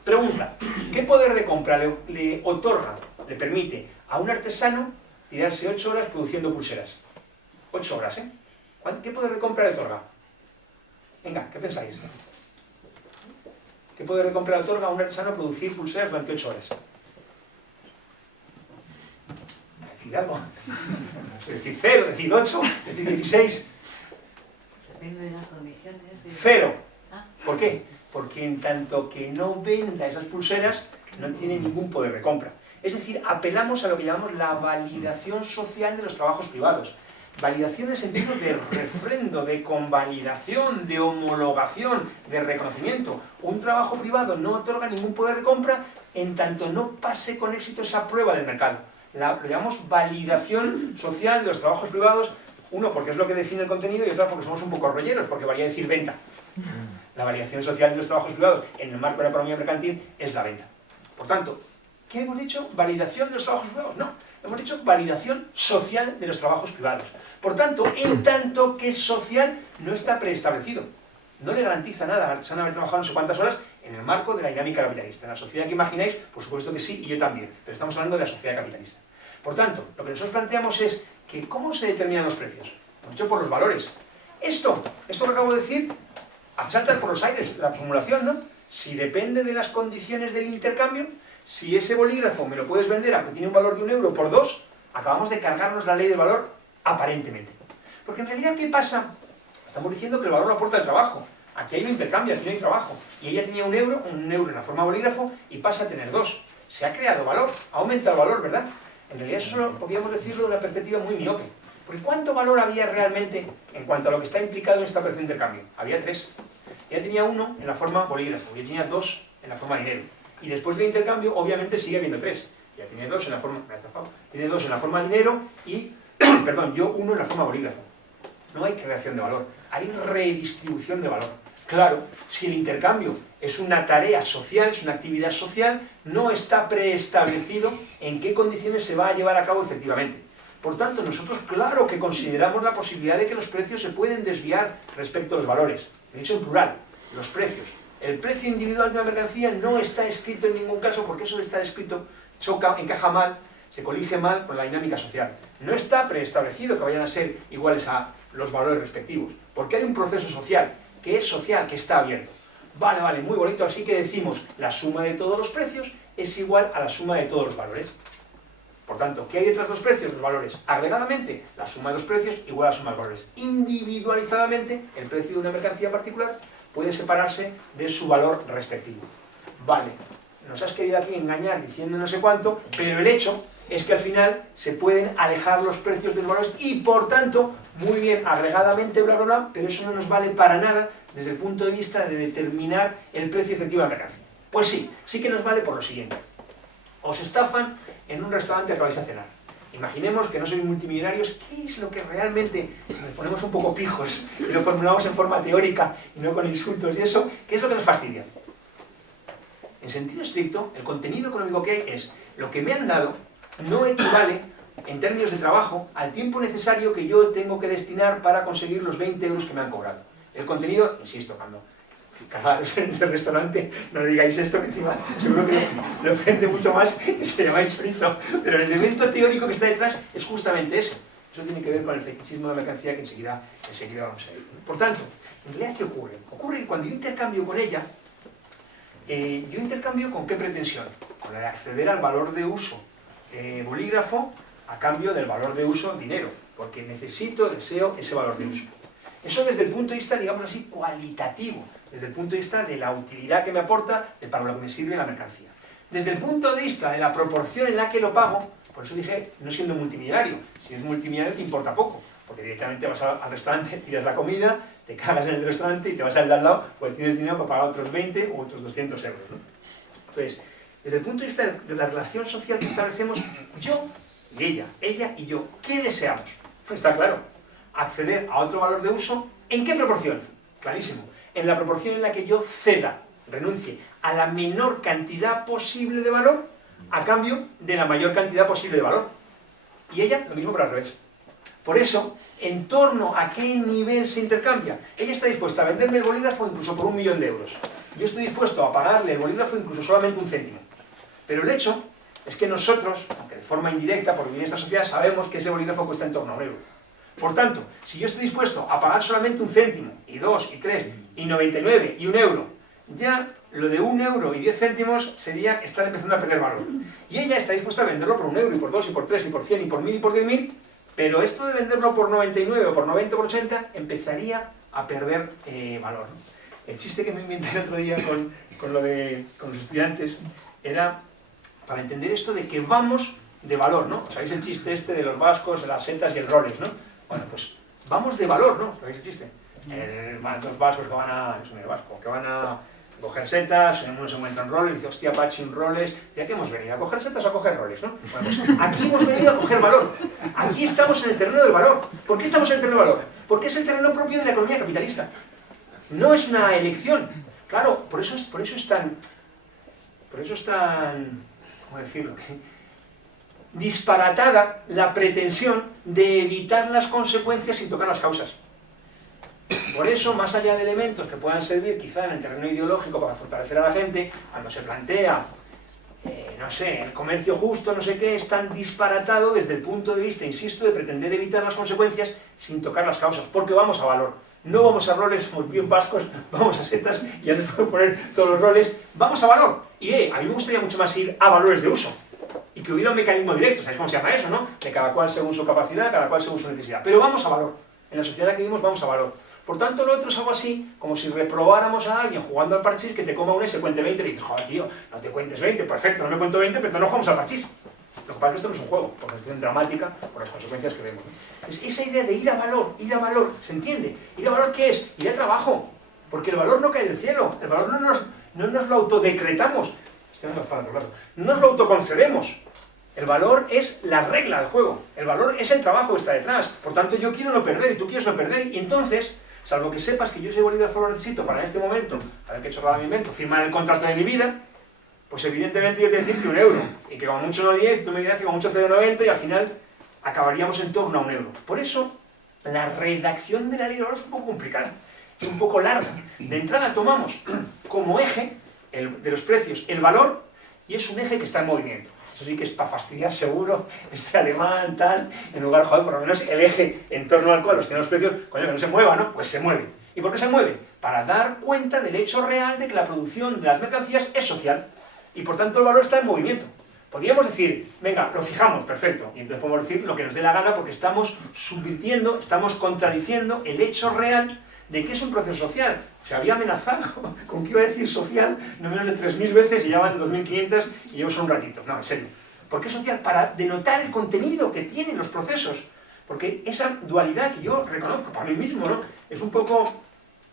Pregunta, ¿qué poder de compra le otorga, le permite a un artesano tirarse 8 horas produciendo pulseras? 8 horas, ¿eh? ¿Qué poder de compra le otorga? Venga, ¿qué pensáis? ¿Qué poder de compra le otorga a un artesano producir pulseras durante 8 horas? Decir algo. Decir 0, decir 8, decir 16. Depende de las condiciones. Cero. ¿Por qué? Porque en tanto que no venda esas pulseras, no tiene ningún poder de compra. Es decir, apelamos a lo que llamamos la validación social de los trabajos privados. Validación en el sentido de refrendo, de convalidación, de homologación, de reconocimiento. Un trabajo privado no otorga ningún poder de compra en tanto no pase con éxito esa prueba del mercado. Lo llamamos validación social de los trabajos privados, uno porque es lo que define el contenido y otra porque somos un poco rolleros, porque valía decir venta. La validación social de los trabajos privados en el marco de la economía mercantil es la venta. Por tanto, ¿qué hemos dicho? ¿Validación de los trabajos privados? No, hemos dicho validación social de los trabajos privados. Por tanto, en tanto que social no está preestablecido. No le garantiza nada al artesano haber trabajado no sé cuántas horas en el marco de la dinámica capitalista. En la sociedad que imagináis, por supuesto que sí, y yo también, pero estamos hablando de la sociedad capitalista. Por tanto, lo que nosotros planteamos es que ¿cómo se determinan los precios? Hemos dicho por los valores. Esto que acabo de decir, salta por los aires la formulación, ¿no? Si depende de las condiciones del intercambio, si ese bolígrafo me lo puedes vender aunque tiene un valor de 1 euro por 2, acabamos de cargarnos la ley de valor aparentemente. Porque en realidad, ¿qué pasa? Estamos diciendo que el valor lo aporta el trabajo. Aquí hay un intercambio, aquí no hay trabajo. Y ella tenía 1 euro en la forma bolígrafo y pasa a tener 2. Se ha creado valor, ha aumentado el valor, ¿verdad? En realidad eso solo podríamos decirlo de una perspectiva muy miope. Porque ¿cuánto valor había realmente en cuanto a lo que está implicado en esta operación de intercambio? Había 3. Ella tenía 1 en la forma bolígrafo, ella tenía 2 en la forma dinero. Y después del intercambio, obviamente, sigue habiendo 3. Ella tiene 2 en la forma... Tiene 2 en la forma dinero y... perdón, yo 1 en la forma bolígrafo. No hay creación de valor, hay redistribución de valor. Claro, si el intercambio es una tarea social, es una actividad social, no está preestablecido en qué condiciones se va a llevar a cabo efectivamente. Por tanto, nosotros claro que consideramos la posibilidad de que los precios se pueden desviar respecto a los valores. He dicho en plural, los precios. El precio individual de una mercancía no está escrito en ningún caso, porque eso de estar escrito choca, encaja mal, se colige mal con la dinámica social. No está preestablecido que vayan a ser iguales a los valores respectivos, porque hay un proceso social, que es social, que está abierto. Vale, muy bonito, así que decimos la suma de todos los precios es igual a la suma de todos los valores. Por tanto, ¿qué hay detrás de los precios? Los valores. Agregadamente, la suma de los precios igual a la suma de los valores. Individualizadamente, el precio de una mercancía particular puede separarse de su valor respectivo. Vale, nos has querido aquí engañar diciendo no sé cuánto, pero el hecho es que al final se pueden alejar los precios de los valores y por tanto, muy bien, agregadamente, bla, bla, bla, pero eso no nos vale para nada desde el punto de vista de determinar el precio efectivo de la mercancía. Pues sí que nos vale por lo siguiente. Os estafan en un restaurante que vais a cenar. Imaginemos que no sois multimillonarios, ¿qué es lo que realmente, nos ponemos un poco pijos y lo formulamos en forma teórica y no con insultos y eso, qué es lo que nos fastidia? En sentido estricto, el contenido económico que hay es lo que me han dado no equivale, en términos de trabajo, al tiempo necesario que yo tengo que destinar para conseguir los 20 euros que me han cobrado. El contenido, insisto, cuando cagaros en el restaurante, no le digáis esto, que encima seguro que le ofende mucho más y se llama chorizo. Pero el elemento teórico que está detrás es justamente ese. Eso tiene que ver con el fetichismo de la mercancía que enseguida vamos a ir. Por tanto, En realidad, ¿qué ocurre? Ocurre que cuando yo intercambio con ella, yo intercambio con qué pretensión, con la de acceder al valor de uso bolígrafo a cambio del valor de uso dinero, porque deseo ese valor de uso. Eso desde el punto de vista, digamos así, cualitativo, desde el punto de vista de la utilidad que me aporta, de para lo que me sirve la mercancía. Desde el punto de vista de la proporción en la que lo pago, por eso dije, no siendo multimillonario, si eres multimillonario te importa poco, porque directamente vas al restaurante, tiras la comida, te cagas en el restaurante y te vas al de al lado, porque tienes dinero para pagar otros 20 o otros 200 euros, ¿no? Entonces, desde el punto de vista de la relación social que establecemos, yo y ella y yo, ¿qué deseamos? Pues está claro, acceder a otro valor de uso, ¿en qué proporción? Clarísimo, en la proporción en la que yo ceda, renuncie a la menor cantidad posible de valor a cambio de la mayor cantidad posible de valor. Y ella, lo mismo pero al revés. Por eso, ¿en torno a qué nivel se intercambia? Ella está dispuesta a venderme el bolígrafo incluso por 1 millón de euros. Yo estoy dispuesto a pagarle el bolígrafo incluso solamente 1 céntimo. Pero el hecho es que nosotros, aunque de forma indirecta, por vivir en esta sociedad, sabemos que ese bolígrafo cuesta en torno a 1 euro. Por tanto, si yo estoy dispuesto a pagar solamente 1 céntimo, y 2, y 3, y 99, y 1 euro, ya lo de 1 euro y 10 céntimos sería estar empezando a perder valor. Y ella está dispuesta a venderlo por 1 euro, y por 2, y por 3, y por 100, y por 1000, y por 10.000, pero esto de venderlo por 99, o por 90, o por 80, empezaría a perder valor, ¿no? El chiste que me inventé el otro día con los estudiantes era para entender esto de que vamos de valor, ¿no? ¿Sabéis el chiste este de los vascos, las setas y el roles, ¿no? Bueno, pues vamos de valor, ¿no? ¿Sabéis el chiste? Dos vascos que van a... es un vasco, que van a coger setas, uno se encuentra en roles, dice, hostia, Pachi, un roles, ¿y a qué hemos venido? ¿A coger setas o a coger roles, no? Bueno, pues aquí hemos venido a coger valor. Aquí estamos en el terreno del valor. ¿Por qué estamos en el terreno del valor? Porque es el terreno propio de la economía capitalista. No es una elección. Claro, por eso es tan, ¿cómo decirlo? Disparatada la pretensión de evitar las consecuencias sin tocar las causas. Por eso, más allá de elementos que puedan servir quizá en el terreno ideológico para fortalecer a la gente, cuando se plantea, no sé, el comercio justo, no sé qué, es tan disparatado desde el punto de vista, insisto, de pretender evitar las consecuencias sin tocar las causas, porque vamos a valor. No vamos a roles, somos bien vascos, vamos a setas, ya les puedo poner todos los roles, vamos a valor. Y a mí me gustaría mucho más ir a valores de uso. Y que hubiera un mecanismo directo, ¿sabéis cómo se llama eso, no? De cada cual según su capacidad, cada cual según su necesidad. Pero vamos a valor. En la sociedad en la que vivimos vamos a valor. Por tanto, lo otro es algo así, como si reprobáramos a alguien jugando al parchís que te coma un y se cuente 20 y dices, joder, tío, no te cuentes 20, perfecto, no me cuento 20, pero no jugamos al parchís. Lo que pasa es que esto no es un juego, por una cuestión dramática, por las consecuencias que vemos. Entonces, esa idea de ir a valor, ¿se entiende? ¿Ir a valor qué es? Ir a trabajo. Porque el valor no cae del cielo, el valor no nos lo autodecretamos. No nos lo autoconcedemos. El valor es la regla del juego. El valor es el trabajo que está detrás. Por tanto, yo quiero no perder y tú quieres no perder. Y entonces, salvo que sepas que yo ese bolígrafo lo necesito para en este momento, a ver qué chorrada me invento, firmar el contrato de mi vida, pues evidentemente yo te decir que 1 euro. Y que como mucho no 10, tú me dirás que como mucho 0,90 y al final acabaríamos en torno a 1 euro. Por eso, la redacción de la ley de valor es un poco complicada. Es un poco larga. De entrada tomamos como eje de los precios el valor y es un eje que está en movimiento. Eso sí que es para fastidiar seguro, este alemán, tal, en lugar, joder, por lo menos el eje en torno al cual los precios, coño, que no se mueva, ¿no? Pues se mueve. ¿Y por qué se mueve? Para dar cuenta del hecho real de que la producción de las mercancías es social y por tanto el valor está en movimiento. Podríamos decir, venga, lo fijamos, perfecto, y entonces podemos decir lo que nos dé la gana porque estamos subvirtiendo, estamos contradiciendo el hecho real de que es un proceso social. Se había amenazado con que iba a decir social no menos de 3.000 veces y ya van 2.500 y llevo solo un ratito. No, en serio. ¿Por qué social? Para denotar el contenido que tienen los procesos. Porque esa dualidad que yo reconozco para mí mismo, ¿no? Es un poco,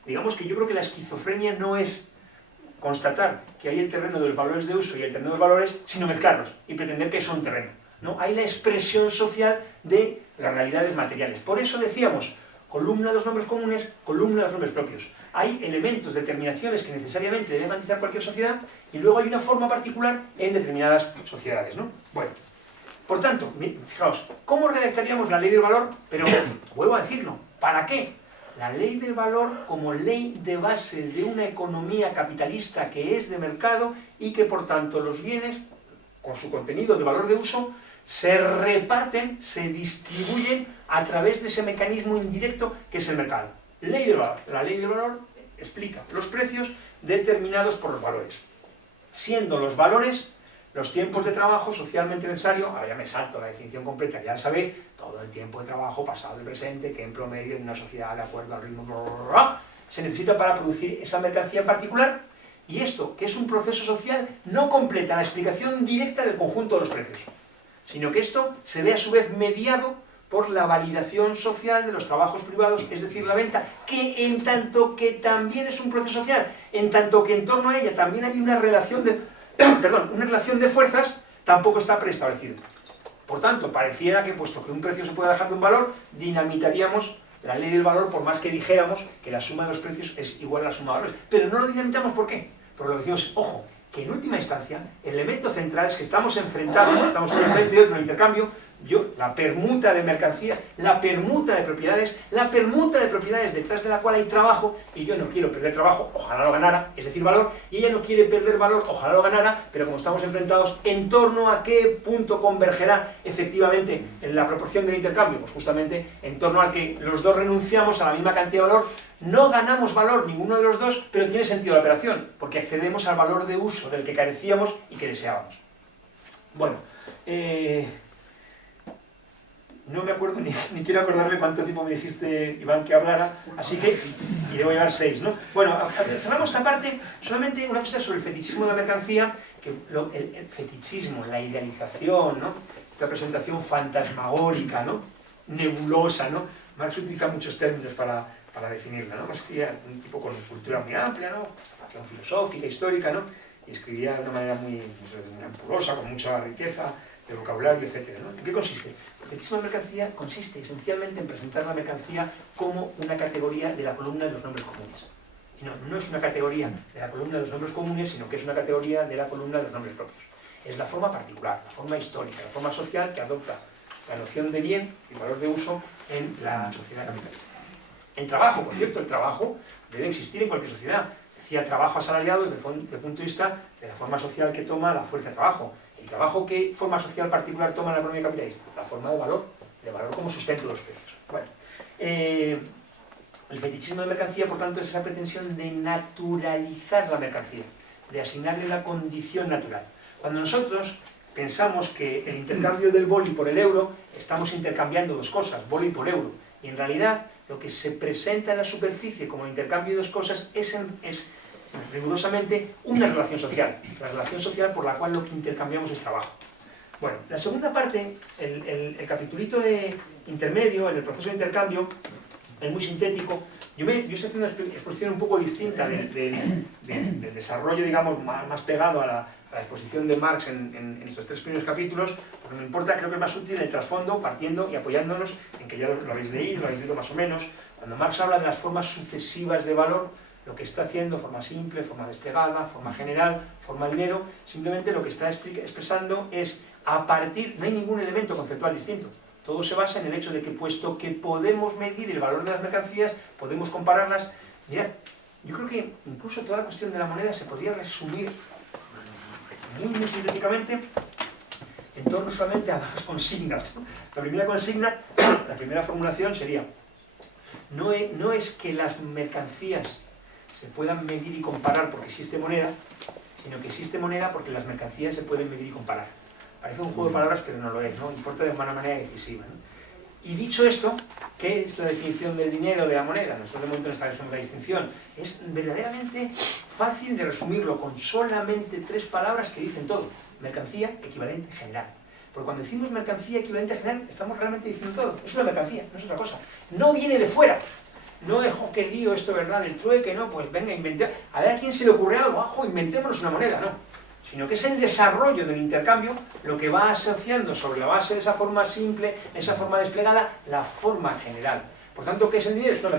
digamos que yo creo que la esquizofrenia no es constatar que hay el terreno de los valores de uso y el terreno de los valores, sino mezclarlos y pretender que es un terreno, ¿no? Hay la expresión social de las realidades materiales. Por eso decíamos, columna de los nombres comunes, columna de los nombres propios. Hay elementos, determinaciones que necesariamente deben garantizar cualquier sociedad y luego hay una forma particular en determinadas sociedades, ¿no? Bueno, por tanto, fijaos, ¿cómo redactaríamos la ley del valor? Pero, vuelvo a decirlo, ¿para qué? La ley del valor como ley de base de una economía capitalista que es de mercado y que por tanto los bienes, con su contenido de valor de uso, se reparten, se distribuyen a través de ese mecanismo indirecto que es el mercado. Ley del valor. La ley del valor explica los precios determinados por los valores, siendo los valores los tiempos de trabajo socialmente necesario. Ahora ya me salto la definición completa, ya sabéis, todo el tiempo de trabajo pasado y presente que en promedio en una sociedad de acuerdo al ritmo se necesita para producir esa mercancía en particular, y esto, que es un proceso social, no completa la explicación directa del conjunto de los precios, sino que esto se ve a su vez mediado por la validación social de los trabajos privados, es decir, la venta, que en tanto que también es un proceso social, en tanto que en torno a ella también hay una relación de, una relación de fuerzas, tampoco está preestablecido. Por tanto, pareciera que, puesto que un precio se puede dejar de un valor, dinamitaríamos la ley del valor, por más que dijéramos que la suma de los precios es igual a la suma de valores. Pero no lo dinamitamos, ¿por qué? Porque lo decimos, ojo, que en última instancia, el elemento central es que estamos enfrentados, estamos con el frente y otro en el intercambio, la permuta de mercancía, la permuta de propiedades detrás de la cual hay trabajo, y yo no quiero perder trabajo, ojalá lo ganara, es decir, valor, y ella no quiere perder valor, ojalá lo ganara, pero como estamos enfrentados, ¿en torno a qué punto convergerá efectivamente en la proporción del intercambio? Pues justamente en torno al que los dos renunciamos a la misma cantidad de valor, no ganamos valor ninguno de los dos, pero tiene sentido la operación, porque accedemos al valor de uso del que carecíamos y que deseábamos. Bueno, no me acuerdo ni quiero acordarme cuánto tiempo me dijiste, Iván, que hablara, así que, y debo llevar 6, ¿no? Bueno, cerramos esta parte, solamente una cosa sobre el fetichismo de la mercancía, que el fetichismo, la idealización, ¿no? Esta presentación fantasmagórica, ¿no? Nebulosa, ¿no? Marx utiliza muchos términos para definirla, ¿no? Escribía un tipo con cultura muy amplia, ¿no? Formación filosófica, histórica, ¿no? Y escribía de una manera muy ampulosa, con mucha riqueza de vocabulario, etc., ¿no? ¿En qué consiste? El fetichismo de mercancía consiste esencialmente en presentar la mercancía como una categoría de la columna de los nombres comunes. Y no es una categoría de la columna de los nombres comunes, sino que es una categoría de la columna de los nombres propios. Es la forma particular, la forma histórica, la forma social que adopta la noción de bien y valor de uso en la sociedad capitalista. En trabajo, por cierto, el trabajo debe existir en cualquier sociedad. Decía trabajo asalariado desde el punto de vista de la forma social que toma la fuerza de trabajo. ¿El trabajo qué forma social particular toma la economía capitalista? La forma de valor como sustento de los precios. Bueno, el fetichismo de mercancía, por tanto, es esa pretensión de naturalizar la mercancía, de asignarle la condición natural. Cuando nosotros pensamos que el intercambio del boli por el euro, estamos intercambiando dos cosas, boli por euro, y en realidad lo que se presenta en la superficie como el intercambio de dos cosas es rigurosamente una relación social, la relación social por la cual lo que intercambiamos es trabajo. Bueno, la segunda parte, el capitulito de intermedio, en el proceso de intercambio, es muy sintético. Yo estoy haciendo una exposición un poco distinta del desarrollo, digamos, más pegado a la exposición de Marx en estos 3 primeros capítulos, porque me importa, creo que es más útil el trasfondo, partiendo y apoyándonos en que ya lo habéis leído más o menos. Cuando Marx habla de las formas sucesivas de valor, lo que está haciendo, forma simple, forma desplegada, forma general, forma dinero, simplemente lo que está expresando es, a partir, no hay ningún elemento conceptual distinto. Todo se basa en el hecho de que, puesto que podemos medir el valor de las mercancías, podemos compararlas. Mirad, yo creo que incluso toda la cuestión de la moneda se podría resumir muy sintéticamente en torno solamente a 2 consignas. La primera consigna, la primera formulación sería, no es que las mercancías se puedan medir y comparar porque existe moneda, sino que existe moneda porque las mercancías se pueden medir y comparar. Parece un juego de palabras, pero no lo es, ¿no? Importa de una manera decisiva, ¿no? Y dicho esto, ¿qué es la definición del dinero, de la moneda? Nosotros de momento no establecemos la distinción. Es verdaderamente fácil de resumirlo con solamente 3 palabras que dicen todo. Mercancía, equivalente, general. Porque cuando decimos mercancía, equivalente, general, estamos realmente diciendo todo. Es una mercancía, no es otra cosa. No viene de fuera. No es, oh, qué lío esto, ¿verdad? El trueque, ¿no? Pues venga, inventemos. A ver a quién se le ocurre algo, ojo, inventémonos una moneda, no. Sino que es el desarrollo del intercambio lo que va asociando sobre la base de esa forma simple, esa forma desplegada, la forma general. Por tanto, ¿qué es el dinero? Es una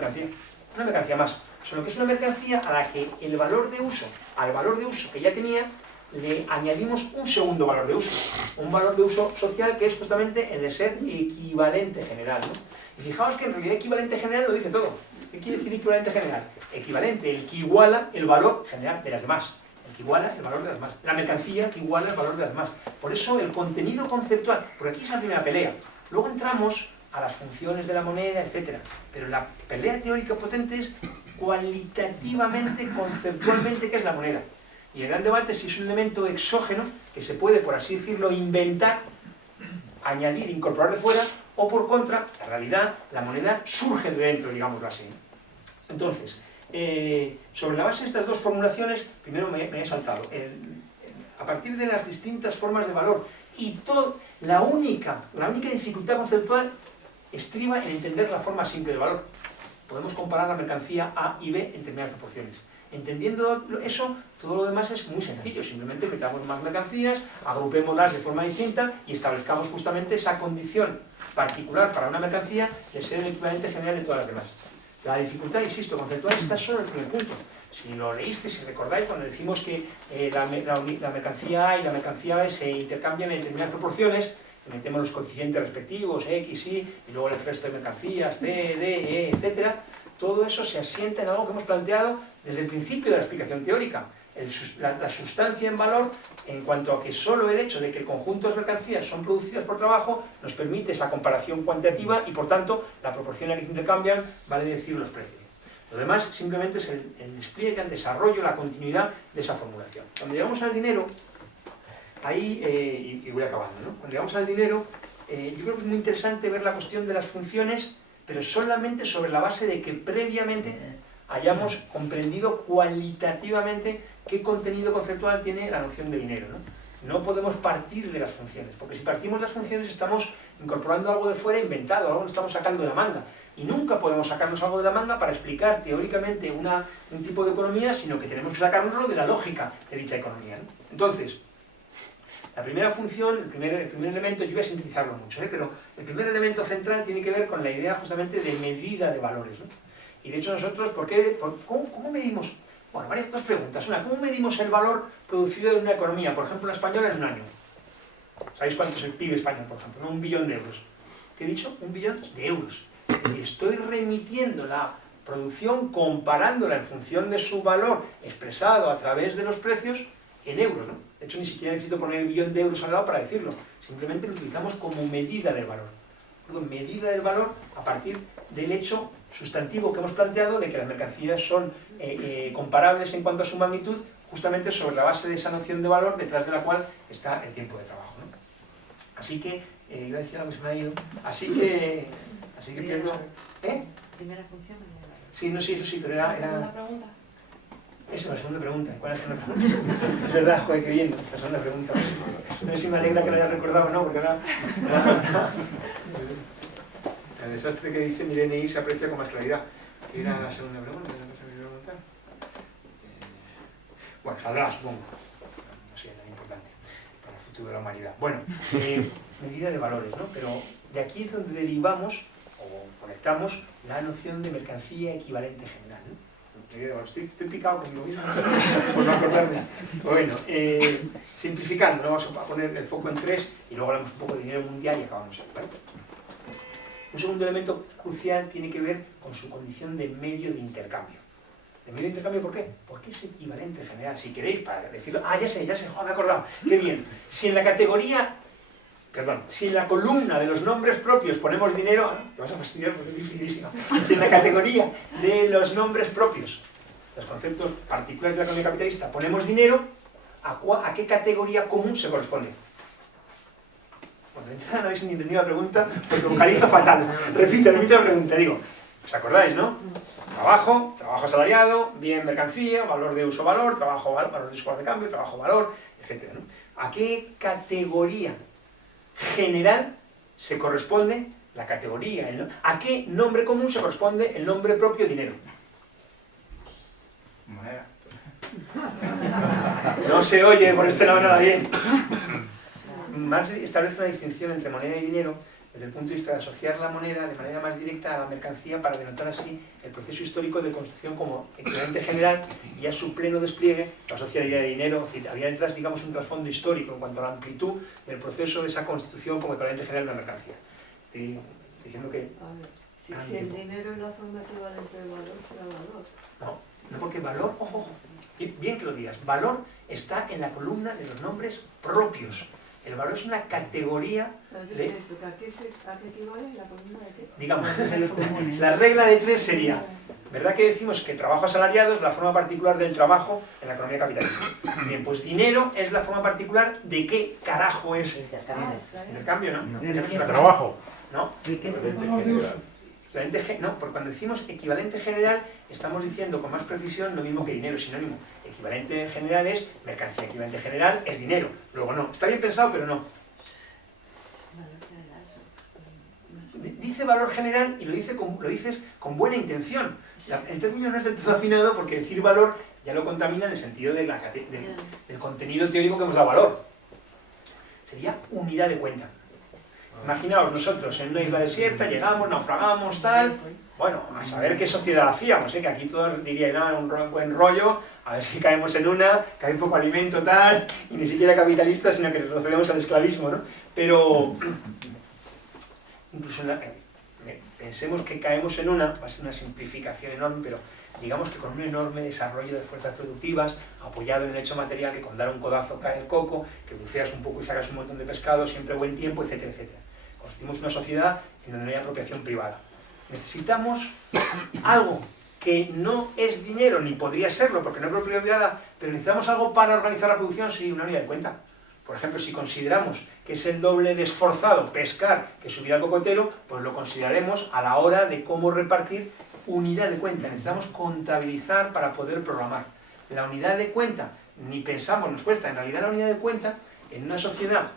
mercancía más. Solo que es una mercancía a la que el valor de uso, al valor de uso que ya tenía, le añadimos un segundo valor de uso. Un valor de uso social que es justamente el de ser equivalente general, ¿no? Y fijaos que en realidad equivalente general lo dice todo. ¿Qué quiere decir equivalente general? Equivalente, el que iguala el valor general de las demás. Que iguala el valor de las demás. La mercancía que iguala el valor de las demás. Por eso el contenido conceptual, por aquí es la primera pelea. Luego entramos a las funciones de la moneda, etc. Pero la pelea teórica potente es cualitativamente, conceptualmente, ¿qué es la moneda? Y el gran debate es si es un elemento exógeno, que se puede, por así decirlo, inventar, añadir, incorporar de fuera, o por contra, en realidad, la moneda surge de dentro, digámoslo así. Entonces, sobre la base de estas dos formulaciones, primero me he saltado. A partir de las distintas formas de valor y la única dificultad conceptual estriba en entender la forma simple de valor. Podemos comparar la mercancía A y B en determinadas proporciones. Entendiendo eso, todo lo demás es muy sencillo. Simplemente metamos más mercancías, agrupémoslas de forma distinta y establezcamos justamente esa condición particular para una mercancía de ser el equivalente general de todas las demás. La dificultad, insisto, conceptual está solo en el primer punto. Si lo leíste, si recordáis, cuando decimos que la mercancía A y la mercancía B se intercambian en determinadas proporciones, metemos los coeficientes respectivos, X, Y, y luego el resto de mercancías, C, D, E, etc. Todo eso se asienta en algo que hemos planteado desde el principio de la explicación teórica. La sustancia en valor, en cuanto a que solo el hecho de que el conjunto de mercancías son producidas por trabajo nos permite esa comparación cuantitativa y, por tanto, la proporción en la que se intercambian vale decir los precios. Lo demás simplemente es el despliegue, el desarrollo, la continuidad de esa formulación. Cuando llegamos al dinero, ahí, y voy acabando, ¿no? Cuando llegamos al dinero, yo creo que es muy interesante ver la cuestión de las funciones, pero solamente sobre la base de que previamente hayamos comprendido cualitativamente qué contenido conceptual tiene la noción de dinero, ¿no? No podemos partir de las funciones, porque si partimos de las funciones estamos incorporando algo de fuera inventado, algo que estamos sacando de la manga. Y nunca podemos sacarnos algo de la manga para explicar teóricamente un tipo de economía, sino que tenemos que sacárnoslo de la lógica de dicha economía, ¿no? Entonces, la primera función, el primer elemento, yo voy a sintetizarlo mucho, pero el primer elemento central tiene que ver con la idea justamente de medida de valores, ¿no? Y de hecho nosotros, ¿cómo medimos? Bueno, varias dos preguntas. Una, ¿cómo medimos el valor producido en una economía? Por ejemplo, la española en un año. ¿Sabéis cuánto es el PIB español, por ejemplo? ¿No? 1 billón de euros. ¿Qué he dicho? 1 billón de euros. Es decir, estoy remitiendo la producción, comparándola en función de su valor expresado a través de los precios en euros, ¿no? De hecho, ni siquiera necesito poner el billón de euros al lado para decirlo. Simplemente lo utilizamos como medida del valor. Medida del valor a partir del hecho sustantivo que hemos planteado de que las mercancías son comparables en cuanto a su magnitud, justamente sobre la base de esa noción de valor detrás de la cual está el tiempo de trabajo, ¿no? Así que, iba a decir algo que se me ha ido, así que pierdo... Primera función. Sí, no, sí, eso sí, pero era... ¿La segunda pregunta? Esa es la segunda pregunta. ¿Cuál es la segunda pregunta? Es verdad, joder, qué bien, la segunda pregunta. No sé si me alegra que lo haya recordado o no, porque ahora... El desastre que dice mi DNI se aprecia con más claridad. ¿Qué era la segunda pregunta? Bueno, saldrá, supongo. No sé, tan importante para el futuro de la humanidad. Bueno, medida de valores, ¿no? Pero de aquí es donde derivamos o conectamos la noción de mercancía equivalente general, ¿no? Estoy picado conmigo mismo, por no acordarme. Bueno, simplificando, ¿no? Vamos a poner el foco en 3 y luego hablamos un poco de dinero mundial y acabamos ahí, ¿vale? Un segundo elemento crucial tiene que ver con su condición de medio de intercambio. ¿De medio de intercambio por qué? Porque es equivalente general. Si queréis, para decirlo... Ah, ya sé, joder, acordado. Qué bien. Si en la categoría... Perdón, si en la columna de los nombres propios ponemos dinero... Te vas a fastidiar porque es dificilísimo. Si en la categoría de los nombres propios, los conceptos particulares de la economía capitalista, ponemos dinero, ¿a qué categoría común se corresponde? Bueno, de entrada no habéis ni entendido la pregunta porque vocalizo fatal. Repito la pregunta, digo, ¿os acordáis, no? Trabajo asalariado, bien mercancía, valor de uso-valor, valor de uso de cambio, trabajo-valor, etc., ¿no? ¿A qué categoría general se corresponde la categoría? ¿A qué nombre común se corresponde el nombre propio dinero? Moneda. No se oye por este lado nada bien. Marx establece una distinción entre moneda y dinero desde el punto de vista de asociar la moneda de manera más directa a la mercancía para denotar así el proceso histórico de construcción como equivalente general y a su pleno despliegue lo asocia a la idea de dinero. Había detrás, digamos, un trasfondo histórico en cuanto a la amplitud del proceso de esa constitución como equivalente general de una mercancía. Estoy diciendo que... A ver, si el dinero es la forma equivalente de valor, será valor. No, porque valor, ojo, bien que lo digas, valor está en la columna de los nombres propios. El valor es una categoría de... ¿A qué equivale la columna de qué? Digamos, la regla de 3 sería, ¿verdad que decimos que trabajo asalariado es la forma particular del trabajo en la economía capitalista? Bien, pues dinero es la forma particular de qué carajo es intercambio, ¿no? Trabajo. ¿No? No, porque cuando decimos equivalente general, estamos diciendo con más precisión lo mismo que dinero, sinónimo. Equivalente general es mercancía, equivalente general es dinero. Luego no, está bien pensado, pero no. Dice valor general y lo dices con buena intención. El término no es del todo afinado porque decir valor ya lo contamina en el sentido de del contenido teórico que hemos dado valor. Sería unidad de cuenta. Imaginaos nosotros en una isla desierta, llegamos, naufragamos, tal... Bueno, a saber qué sociedad hacíamos, que aquí todos dirían, nada, un buen rollo, a ver si caemos en una, que hay poco alimento, tal, y ni siquiera capitalista, sino que retrocedemos al esclavismo, ¿no? Pero, incluso pensemos que caemos en una, va a ser una simplificación enorme, pero digamos que con un enorme desarrollo de fuerzas productivas, apoyado en el hecho material, que con dar un codazo cae el coco, que buceas un poco y sacas un montón de pescado, siempre buen tiempo, etcétera, etcétera. Constituimos una sociedad en donde no hay apropiación privada. Necesitamos algo que no es dinero, ni podría serlo, porque no es propiedad privada, pero necesitamos algo para organizar la producción, sí, una unidad de cuenta. Por ejemplo, si consideramos que es el doble de esforzado pescar que subir al cocotero, pues lo consideraremos a la hora de cómo repartir unidad de cuenta. Necesitamos contabilizar para poder programar. La unidad de cuenta, ni pensamos, nos cuesta. En realidad la unidad de cuenta, en una sociedad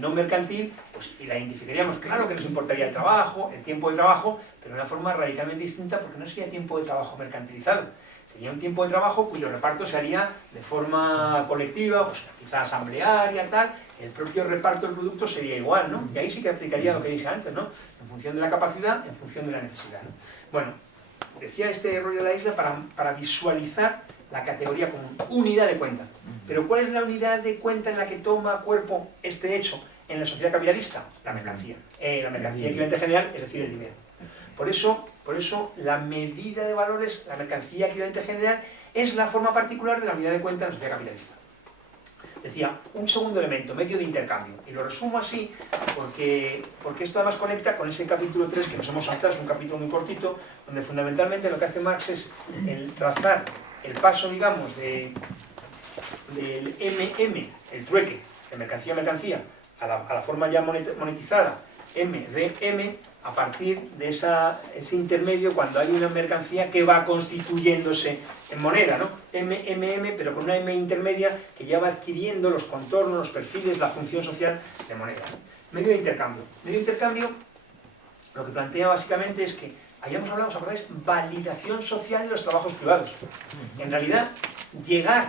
no mercantil, pues la identificaríamos, claro que nos importaría el trabajo, el tiempo de trabajo, pero de una forma radicalmente distinta porque no sería tiempo de trabajo mercantilizado. Sería un tiempo de trabajo cuyo reparto se haría de forma colectiva, pues quizás asamblearia, tal, el propio reparto del producto sería igual, ¿no? Y ahí sí que aplicaría lo que dije antes, ¿no? En función de la capacidad, en función de la necesidad, ¿no? Bueno, decía este rollo de la isla para visualizar la categoría común, unidad de cuenta. Pero ¿cuál es la unidad de cuenta en la que toma cuerpo este hecho en la sociedad capitalista? La mercancía. La mercancía equivalente general, es decir, el dinero. Por eso la medida de valores, la mercancía equivalente general, es la forma particular de la unidad de cuenta en la sociedad capitalista. Decía, un segundo elemento, medio de intercambio. Y lo resumo así porque esto además conecta con ese capítulo 3 que nos hemos saltado, es un capítulo muy cortito, donde fundamentalmente lo que hace Marx es el trazar el paso, digamos, del MM, el trueque, de mercancía a mercancía, a la forma ya monetizada, M de M, a partir de ese intermedio cuando hay una mercancía que va constituyéndose en moneda, ¿no? M, pero con una M intermedia que ya va adquiriendo los contornos, los perfiles, la función social de moneda, ¿no? Medio de intercambio. Medio de intercambio lo que plantea básicamente es que hayamos hablado, ¿os acordáis? Validación social de los trabajos privados. En realidad, llegar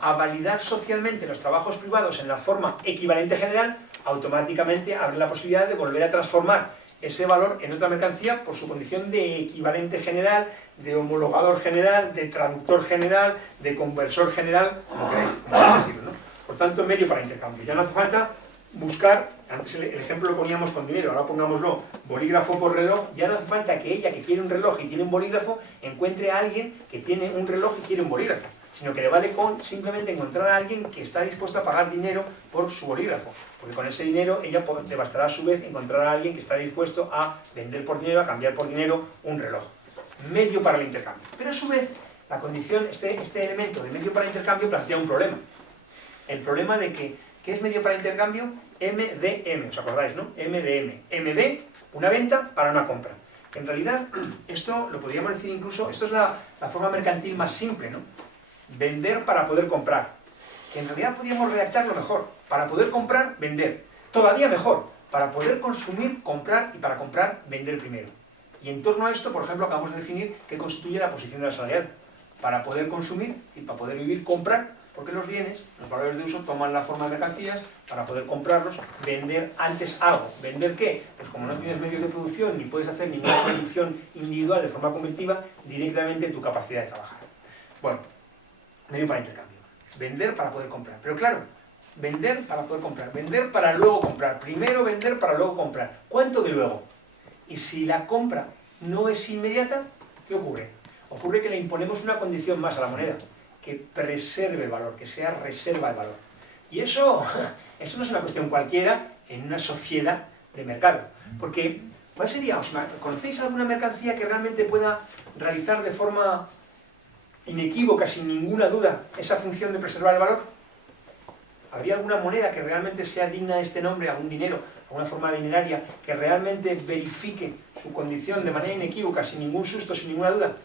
a validar socialmente los trabajos privados en la forma equivalente general, automáticamente abre la posibilidad de volver a transformar ese valor en otra mercancía por su condición de equivalente general, de homologador general, de traductor general, de conversor general, como queráis decirlo, ¿no? Por tanto, medio para intercambio. Ya no hace falta buscar, antes el ejemplo lo poníamos con dinero, ahora pongámoslo, bolígrafo por reloj, ya no hace falta que ella que quiere un reloj y tiene un bolígrafo, encuentre a alguien que tiene un reloj y quiere un bolígrafo, sino que le vale con simplemente encontrar a alguien que está dispuesto a pagar dinero por su bolígrafo, porque con ese dinero ella le bastará a su vez encontrar a alguien que está dispuesto a vender por dinero, a cambiar por dinero un reloj. Medio para el intercambio. Pero a su vez, la condición, este elemento de medio para el intercambio plantea un problema. El problema de que, ¿qué es medio para el intercambio? M de M, ¿os acordáis, no? M de M. M de una venta para una compra. En realidad, esto lo podríamos decir incluso, esto es la forma mercantil más simple, ¿no? Vender para poder comprar. Que en realidad podríamos redactarlo mejor. Para poder comprar, vender. Todavía mejor. Para poder consumir, comprar, y para comprar, vender primero. Y en torno a esto, por ejemplo, acabamos de definir qué constituye la posición del asalariado. Para poder consumir y para poder vivir, comprar, porque los bienes, los valores de uso, toman la forma de mercancías para poder comprarlos, vender antes algo. ¿Vender qué? Pues como no tienes medios de producción ni puedes hacer ninguna producción individual de forma colectiva, directamente tu capacidad de trabajar. Bueno, medio para intercambio. Vender para poder comprar. Pero claro, vender para poder comprar. Vender para luego comprar. Primero vender para luego comprar. ¿Cuánto de luego? Y si la compra no es inmediata, ¿qué ocurre? Ocurre que le imponemos una condición más a la moneda, que preserve el valor, que sea reserva el valor. Y eso no es una cuestión cualquiera en una sociedad de mercado. Porque, ¿cuál sería? ¿Conocéis alguna mercancía que realmente pueda realizar de forma inequívoca, sin ninguna duda, esa función de preservar el valor? ¿Habría alguna moneda que realmente sea digna de este nombre, algún dinero, alguna forma dineraria, que realmente verifique su condición de manera inequívoca, sin ningún susto, sin ninguna duda?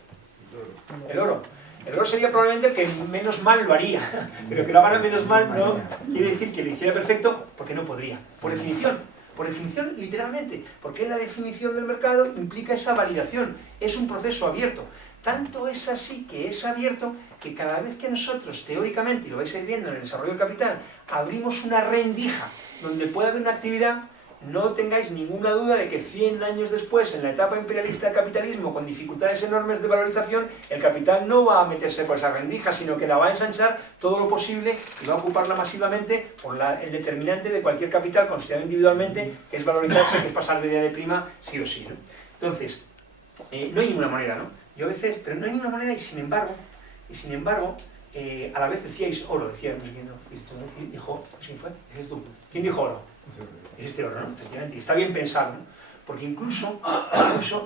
El oro. El oro sería probablemente el que menos mal lo haría, pero que lo haga menos mal no quiere decir que lo hiciera perfecto, porque no podría. Por definición literalmente, porque la definición del mercado implica esa validación, es un proceso abierto. Tanto es así que es abierto que cada vez que nosotros, teóricamente, y lo vais a ir viendo en el desarrollo del capital, abrimos una rendija donde puede haber una actividad, no tengáis ninguna duda de que 100 años después, en la etapa imperialista del capitalismo, con dificultades enormes de valorización, el capital no va a meterse por esa rendija, sino que la va a ensanchar todo lo posible y va a ocuparla masivamente por el determinante de cualquier capital considerado individualmente, que es valorizarse, que es pasar de idea de prima, sí o sí, ¿no? Entonces, no hay ninguna moneda, ¿no? Yo a veces, pero no hay ninguna moneda y sin embargo, a la vez decíais oro, decía, no sé quién, dijo, ¿quién fue? ¿Eres tú? ¿Quién dijo oro? Es este oro, ¿no? Efectivamente, y está bien pensado, ¿no? Porque incluso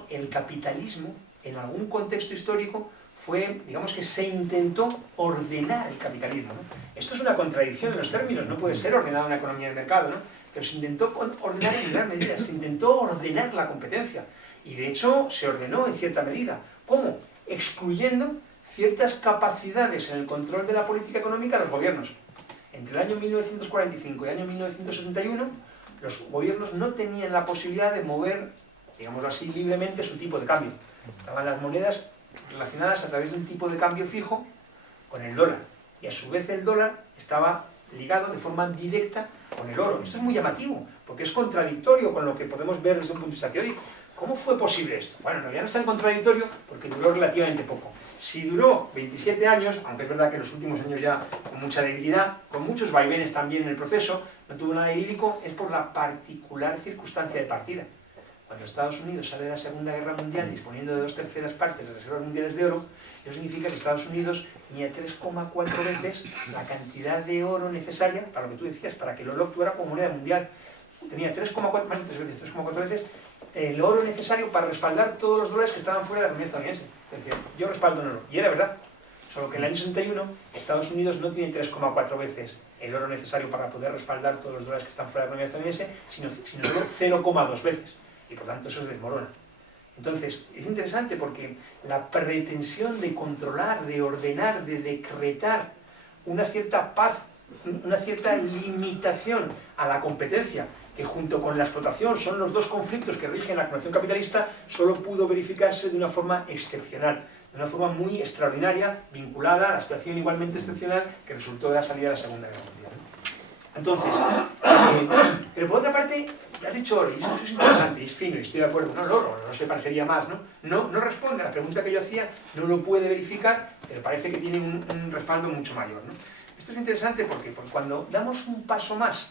el capitalismo, en algún contexto histórico, fue, digamos que se intentó ordenar el capitalismo, ¿no? Esto es una contradicción en los términos, no puede ser ordenada una economía de mercado, ¿no? Pero se intentó ordenar en gran medida, se intentó ordenar la competencia, y de hecho se ordenó en cierta medida. ¿Cómo? Excluyendo ciertas capacidades en el control de la política económica de los gobiernos. Entre el año 1945 y el año 1971, los gobiernos no tenían la posibilidad de mover, digámoslo así, libremente su tipo de cambio. Estaban las monedas relacionadas a través de un tipo de cambio fijo con el dólar. Y a su vez el dólar estaba ligado de forma directa con el oro. Esto es muy llamativo, porque es contradictorio con lo que podemos ver desde un punto de vista teórico. ¿Cómo fue posible esto? Bueno, en realidad no es tan contradictorio porque duró relativamente poco. Si duró 27 años, aunque es verdad que en los últimos años ya con mucha debilidad, con muchos vaivenes también en el proceso, no tuvo nada idílico, es por la particular circunstancia de partida. Cuando Estados Unidos sale de la Segunda Guerra Mundial disponiendo de 2/3 partes de reservas mundiales de oro, eso significa que Estados Unidos tenía 3,4 veces la cantidad de oro necesaria, para lo que tú decías, para que el oro actuara como moneda mundial. Tenía 3,4, más de 3 veces, 3,4 veces el oro necesario para respaldar todos los dólares que estaban fuera de la economía estadounidense. Es decir, yo respaldo en oro. Y era verdad. Solo que en el año 61 Estados Unidos no tiene 3,4 veces el oro necesario para poder respaldar todos los dólares que están fuera de la economía estadounidense, sino solo 0,2 veces. Y por tanto eso se desmorona. Entonces, es interesante porque la pretensión de controlar, de ordenar, de decretar una cierta paz, una cierta limitación a la competencia, que junto con la explotación son los dos conflictos que rigen la acumulación capitalista, solo pudo verificarse de una forma excepcional, de una forma muy extraordinaria, vinculada a la situación igualmente excepcional que resultó de la salida de la Segunda Guerra Mundial. Entonces, pero por otra parte, ya has dicho oro, y eso es interesante, es fino, y estoy de acuerdo, no, el oro no se parecería más, ¿no? No responde a la pregunta que yo hacía, no lo puede verificar, pero parece que tiene un respaldo mucho mayor, ¿no? Esto es interesante porque cuando damos un paso más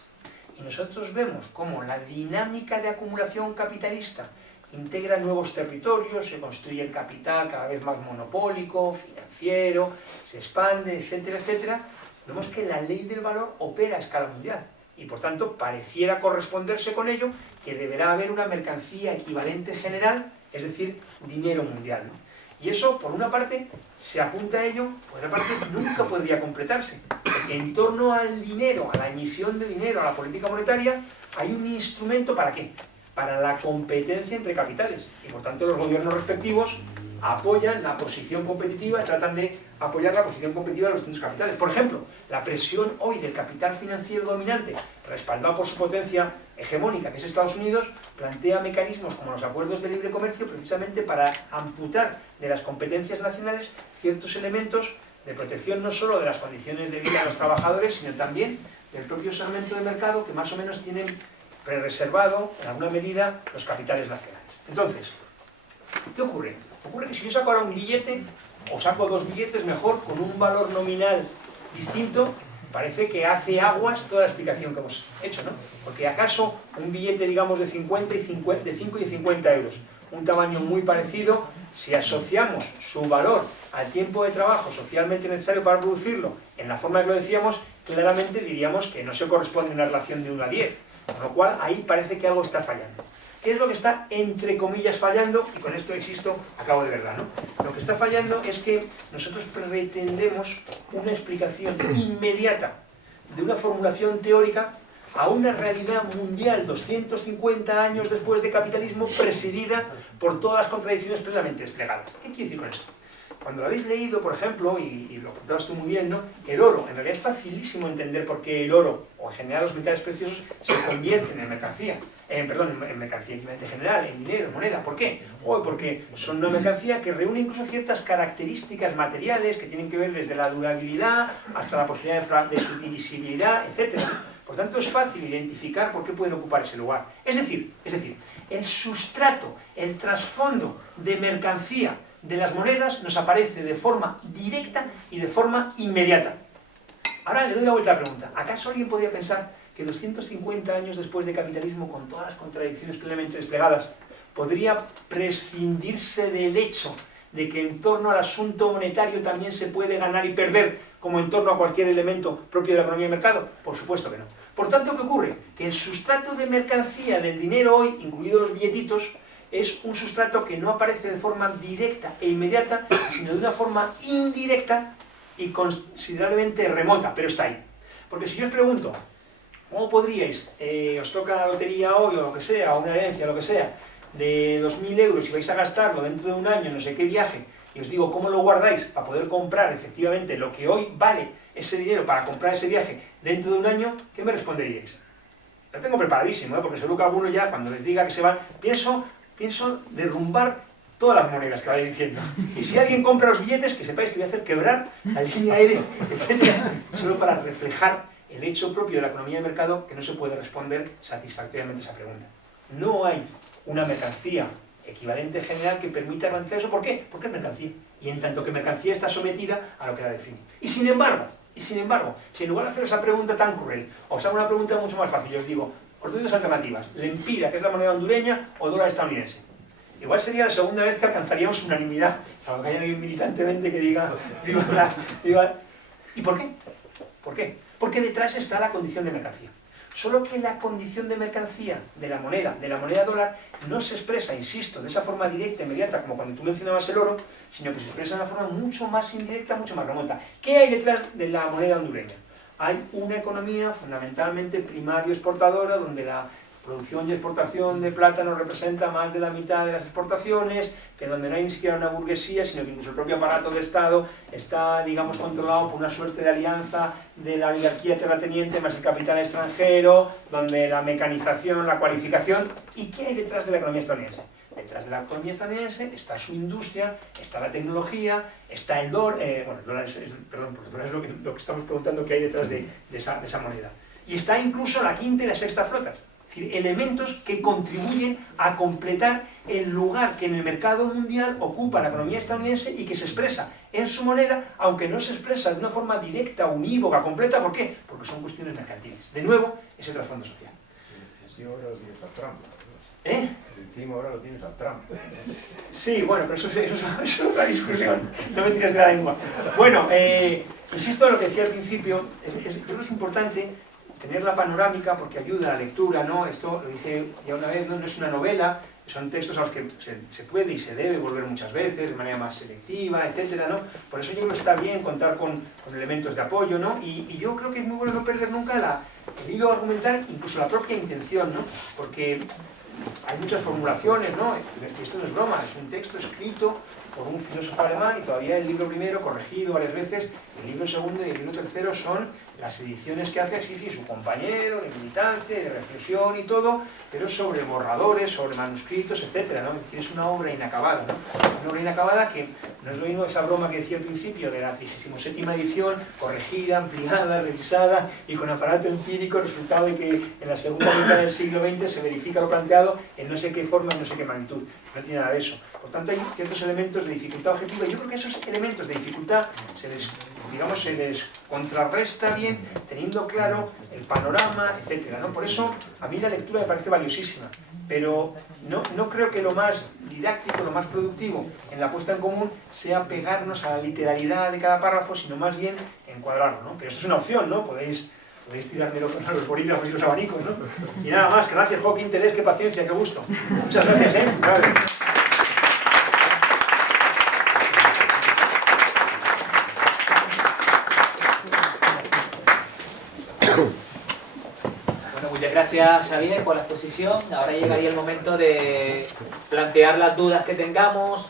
y nosotros vemos cómo la dinámica de acumulación capitalista integra nuevos territorios, se construye el capital cada vez más monopólico, financiero, se expande, etcétera, etcétera, vemos que la ley del valor opera a escala mundial y por tanto pareciera corresponderse con ello que deberá haber una mercancía equivalente general, es decir, dinero mundial, ¿no? Y eso, por una parte, se apunta a ello, por otra parte, nunca podría completarse. Porque en torno al dinero, a la emisión de dinero, a la política monetaria, hay un instrumento ¿para qué? Para la competencia entre capitales. Y por tanto los gobiernos respectivos apoyan la posición competitiva, tratan de apoyar la posición competitiva de los distintos capitales. Por ejemplo, la presión hoy del capital financiero dominante, respaldado por su potencia hegemónica, que es Estados Unidos, plantea mecanismos como los acuerdos de libre comercio precisamente para amputar de las competencias nacionales ciertos elementos de protección no solo de las condiciones de vida de los trabajadores, sino también del propio segmento de mercado que más o menos tienen prereservado en alguna medida los capitales nacionales. Entonces, ¿qué ocurre? Ocurre que si yo saco ahora un billete, o saco dos billetes mejor, con un valor nominal distinto, parece que hace aguas toda la explicación que hemos hecho, ¿no? Porque acaso un billete, digamos, de 5 y 50 euros, un tamaño muy parecido, si asociamos su valor al tiempo de trabajo socialmente necesario para producirlo, en la forma que lo decíamos, claramente diríamos que no se corresponde a una relación de 1 a 10, con lo cual ahí parece que algo está fallando. ¿Qué es lo que está, entre comillas, fallando? Y con esto, insisto, acabo de verdad, ¿no? Lo que está fallando es que nosotros pretendemos una explicación inmediata de una formulación teórica a una realidad mundial 250 años después de capitalismo presidida por todas las contradicciones plenamente desplegadas. ¿Qué quiere decir con esto? Cuando lo habéis leído, por ejemplo, y lo contabas tú muy bien, ¿no? El oro, en realidad es facilísimo entender por qué el oro, o en general los metales preciosos, se convierten en mercancía. En mercancía equivalente general, en dinero, en moneda. ¿Por qué? Porque son una mercancía que reúne incluso ciertas características materiales que tienen que ver desde la durabilidad hasta la posibilidad de su divisibilidad, etc. Por tanto, es fácil identificar por qué pueden ocupar ese lugar. Es decir, el sustrato, el trasfondo de mercancía de las monedas nos aparece de forma directa y de forma inmediata. Ahora le doy la vuelta a la pregunta. ¿Acaso alguien podría pensar que 250 años después de capitalismo, con todas las contradicciones plenamente desplegadas, podría prescindirse del hecho de que en torno al asunto monetario también se puede ganar y perder, como en torno a cualquier elemento propio de la economía de mercado? Por supuesto que no. Por tanto, ¿qué ocurre? Que el sustrato de mercancía del dinero hoy, incluidos los billetitos, es un sustrato que no aparece de forma directa e inmediata, sino de una forma indirecta y considerablemente remota, pero está ahí. Porque si yo os pregunto, ¿cómo podríais, os toca la lotería hoy o lo que sea, o una herencia, lo que sea, de 2.000 euros y vais a gastarlo dentro de un año, no sé qué viaje, y os digo cómo lo guardáis para poder comprar efectivamente lo que hoy vale ese dinero para comprar ese viaje dentro de un año, ¿qué me responderíais? Lo tengo preparadísimo, porque seguro que alguno ya, cuando les diga que se van, pienso derrumbar todas las monedas que vais diciendo. Y si alguien compra los billetes, que sepáis que voy a hacer quebrar la línea aérea, etc. Solo para reflejar el hecho propio de la economía de mercado, que no se puede responder satisfactoriamente a esa pregunta. No hay una mercancía equivalente general que permita garantizar eso. ¿Por qué? Porque es mercancía. Y en tanto que mercancía está sometida a lo que la define. Y sin embargo, si en lugar de hacer esa pregunta tan cruel, os hago una pregunta mucho más fácil, os digo, os doy dos alternativas: lempira, que es la moneda hondureña, o dólar estadounidense. Igual sería la segunda vez que alcanzaríamos unanimidad, salvo que haya alguien militantemente que diga... ¿Y por qué? ¿Por qué? Porque detrás está la condición de mercancía. Solo que la condición de mercancía de la moneda dólar, no se expresa, insisto, de esa forma directa, inmediata, como cuando tú mencionabas el oro, sino que se expresa de una forma mucho más indirecta, mucho más remota. ¿Qué hay detrás de la moneda hondureña? Hay una economía fundamentalmente primario exportadora, donde la producción y exportación de plátano representa más de la mitad de las exportaciones, que donde no hay ni siquiera una burguesía, sino que incluso el propio aparato de Estado está, digamos, controlado por una suerte de alianza de la oligarquía terrateniente más el capital extranjero, donde la mecanización, la cualificación... ¿Y qué hay detrás de la economía estadounidense? Detrás de la economía estadounidense está su industria, está la tecnología, está el dólar... bueno, el dólar es lo que estamos preguntando que hay detrás de esa moneda. Y está incluso la quinta y la sexta flotas. Es decir, elementos que contribuyen a completar el lugar que en el mercado mundial ocupa la economía estadounidense y que se expresa en su moneda, aunque no se expresa de una forma directa, unívoca, completa. ¿Por qué? Porque son cuestiones mercantiles. De nuevo, ese trasfondo social. Encima ahora lo tienes a Trump. Encima ahora lo tienes a Trump. Sí, bueno, pero eso es otra discusión. No me tires de la lengua. Bueno, insisto en lo que decía al principio. Creo que es importante tener la panorámica porque ayuda a la lectura, ¿no? Esto, lo dije ya una vez, no es una novela, son textos a los que se puede y se debe volver muchas veces, de manera más selectiva, etcétera, ¿no? Por eso yo creo que está bien contar con elementos de apoyo, ¿no? Y yo creo que es muy bueno no perder nunca el hilo argumental, incluso la propia intención, ¿no? Porque hay muchas formulaciones, ¿no? Esto no es broma, es un texto escrito por un filósofo alemán y todavía el libro primero, corregido varias veces, el libro segundo y el libro tercero son las ediciones que hace su compañero, de militancia, de reflexión y todo, pero sobre borradores, sobre manuscritos, etcétera, ¿no? Es decir, es una obra inacabada, ¿no? Una obra inacabada que no es lo mismo esa broma que decía al principio de la 37ª edición, corregida, ampliada, revisada y con aparato empírico, resultado de que en la segunda mitad del siglo XX se verifica lo planteado en no sé qué forma y no sé qué magnitud. No tiene nada de eso. Por tanto, hay ciertos elementos de dificultad objetiva. Yo creo que esos elementos de dificultad se les contrarresta bien teniendo claro el panorama, etcétera, ¿no? Por eso a mí la lectura me parece valiosísima, pero no creo que lo más didáctico, lo más productivo en la puesta en común sea pegarnos a la literalidad de cada párrafo, sino más bien encuadrarlo, ¿no? Que esto es una opción, ¿no? Podéis tirarme los bolígrafos y los abanicos, ¿no? Y nada más, gracias, qué interés, qué paciencia, qué gusto. Muchas gracias, ¿eh? Vale. Bueno, muchas gracias, Xavier, por la exposición. Ahora llegaría el momento de plantear las dudas que tengamos.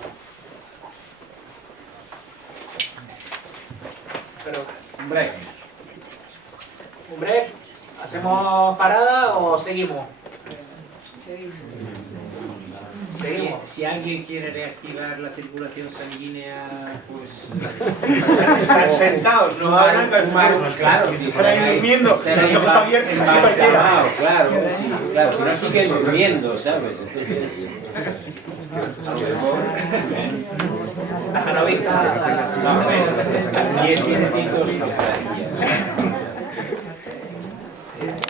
Pero, un break. ¿Hacemos parada o seguimos? Seguimos. Si alguien quiere reactivar la circulación sanguínea, pues... Están sentados, no hablan, claro, si están ahí durmiendo, los ojos abiertos, así cualquiera. Claro, sí, claro, si no siguen durmiendo, ¿sabes? Entonces... Las anovistas. 10 minutitos.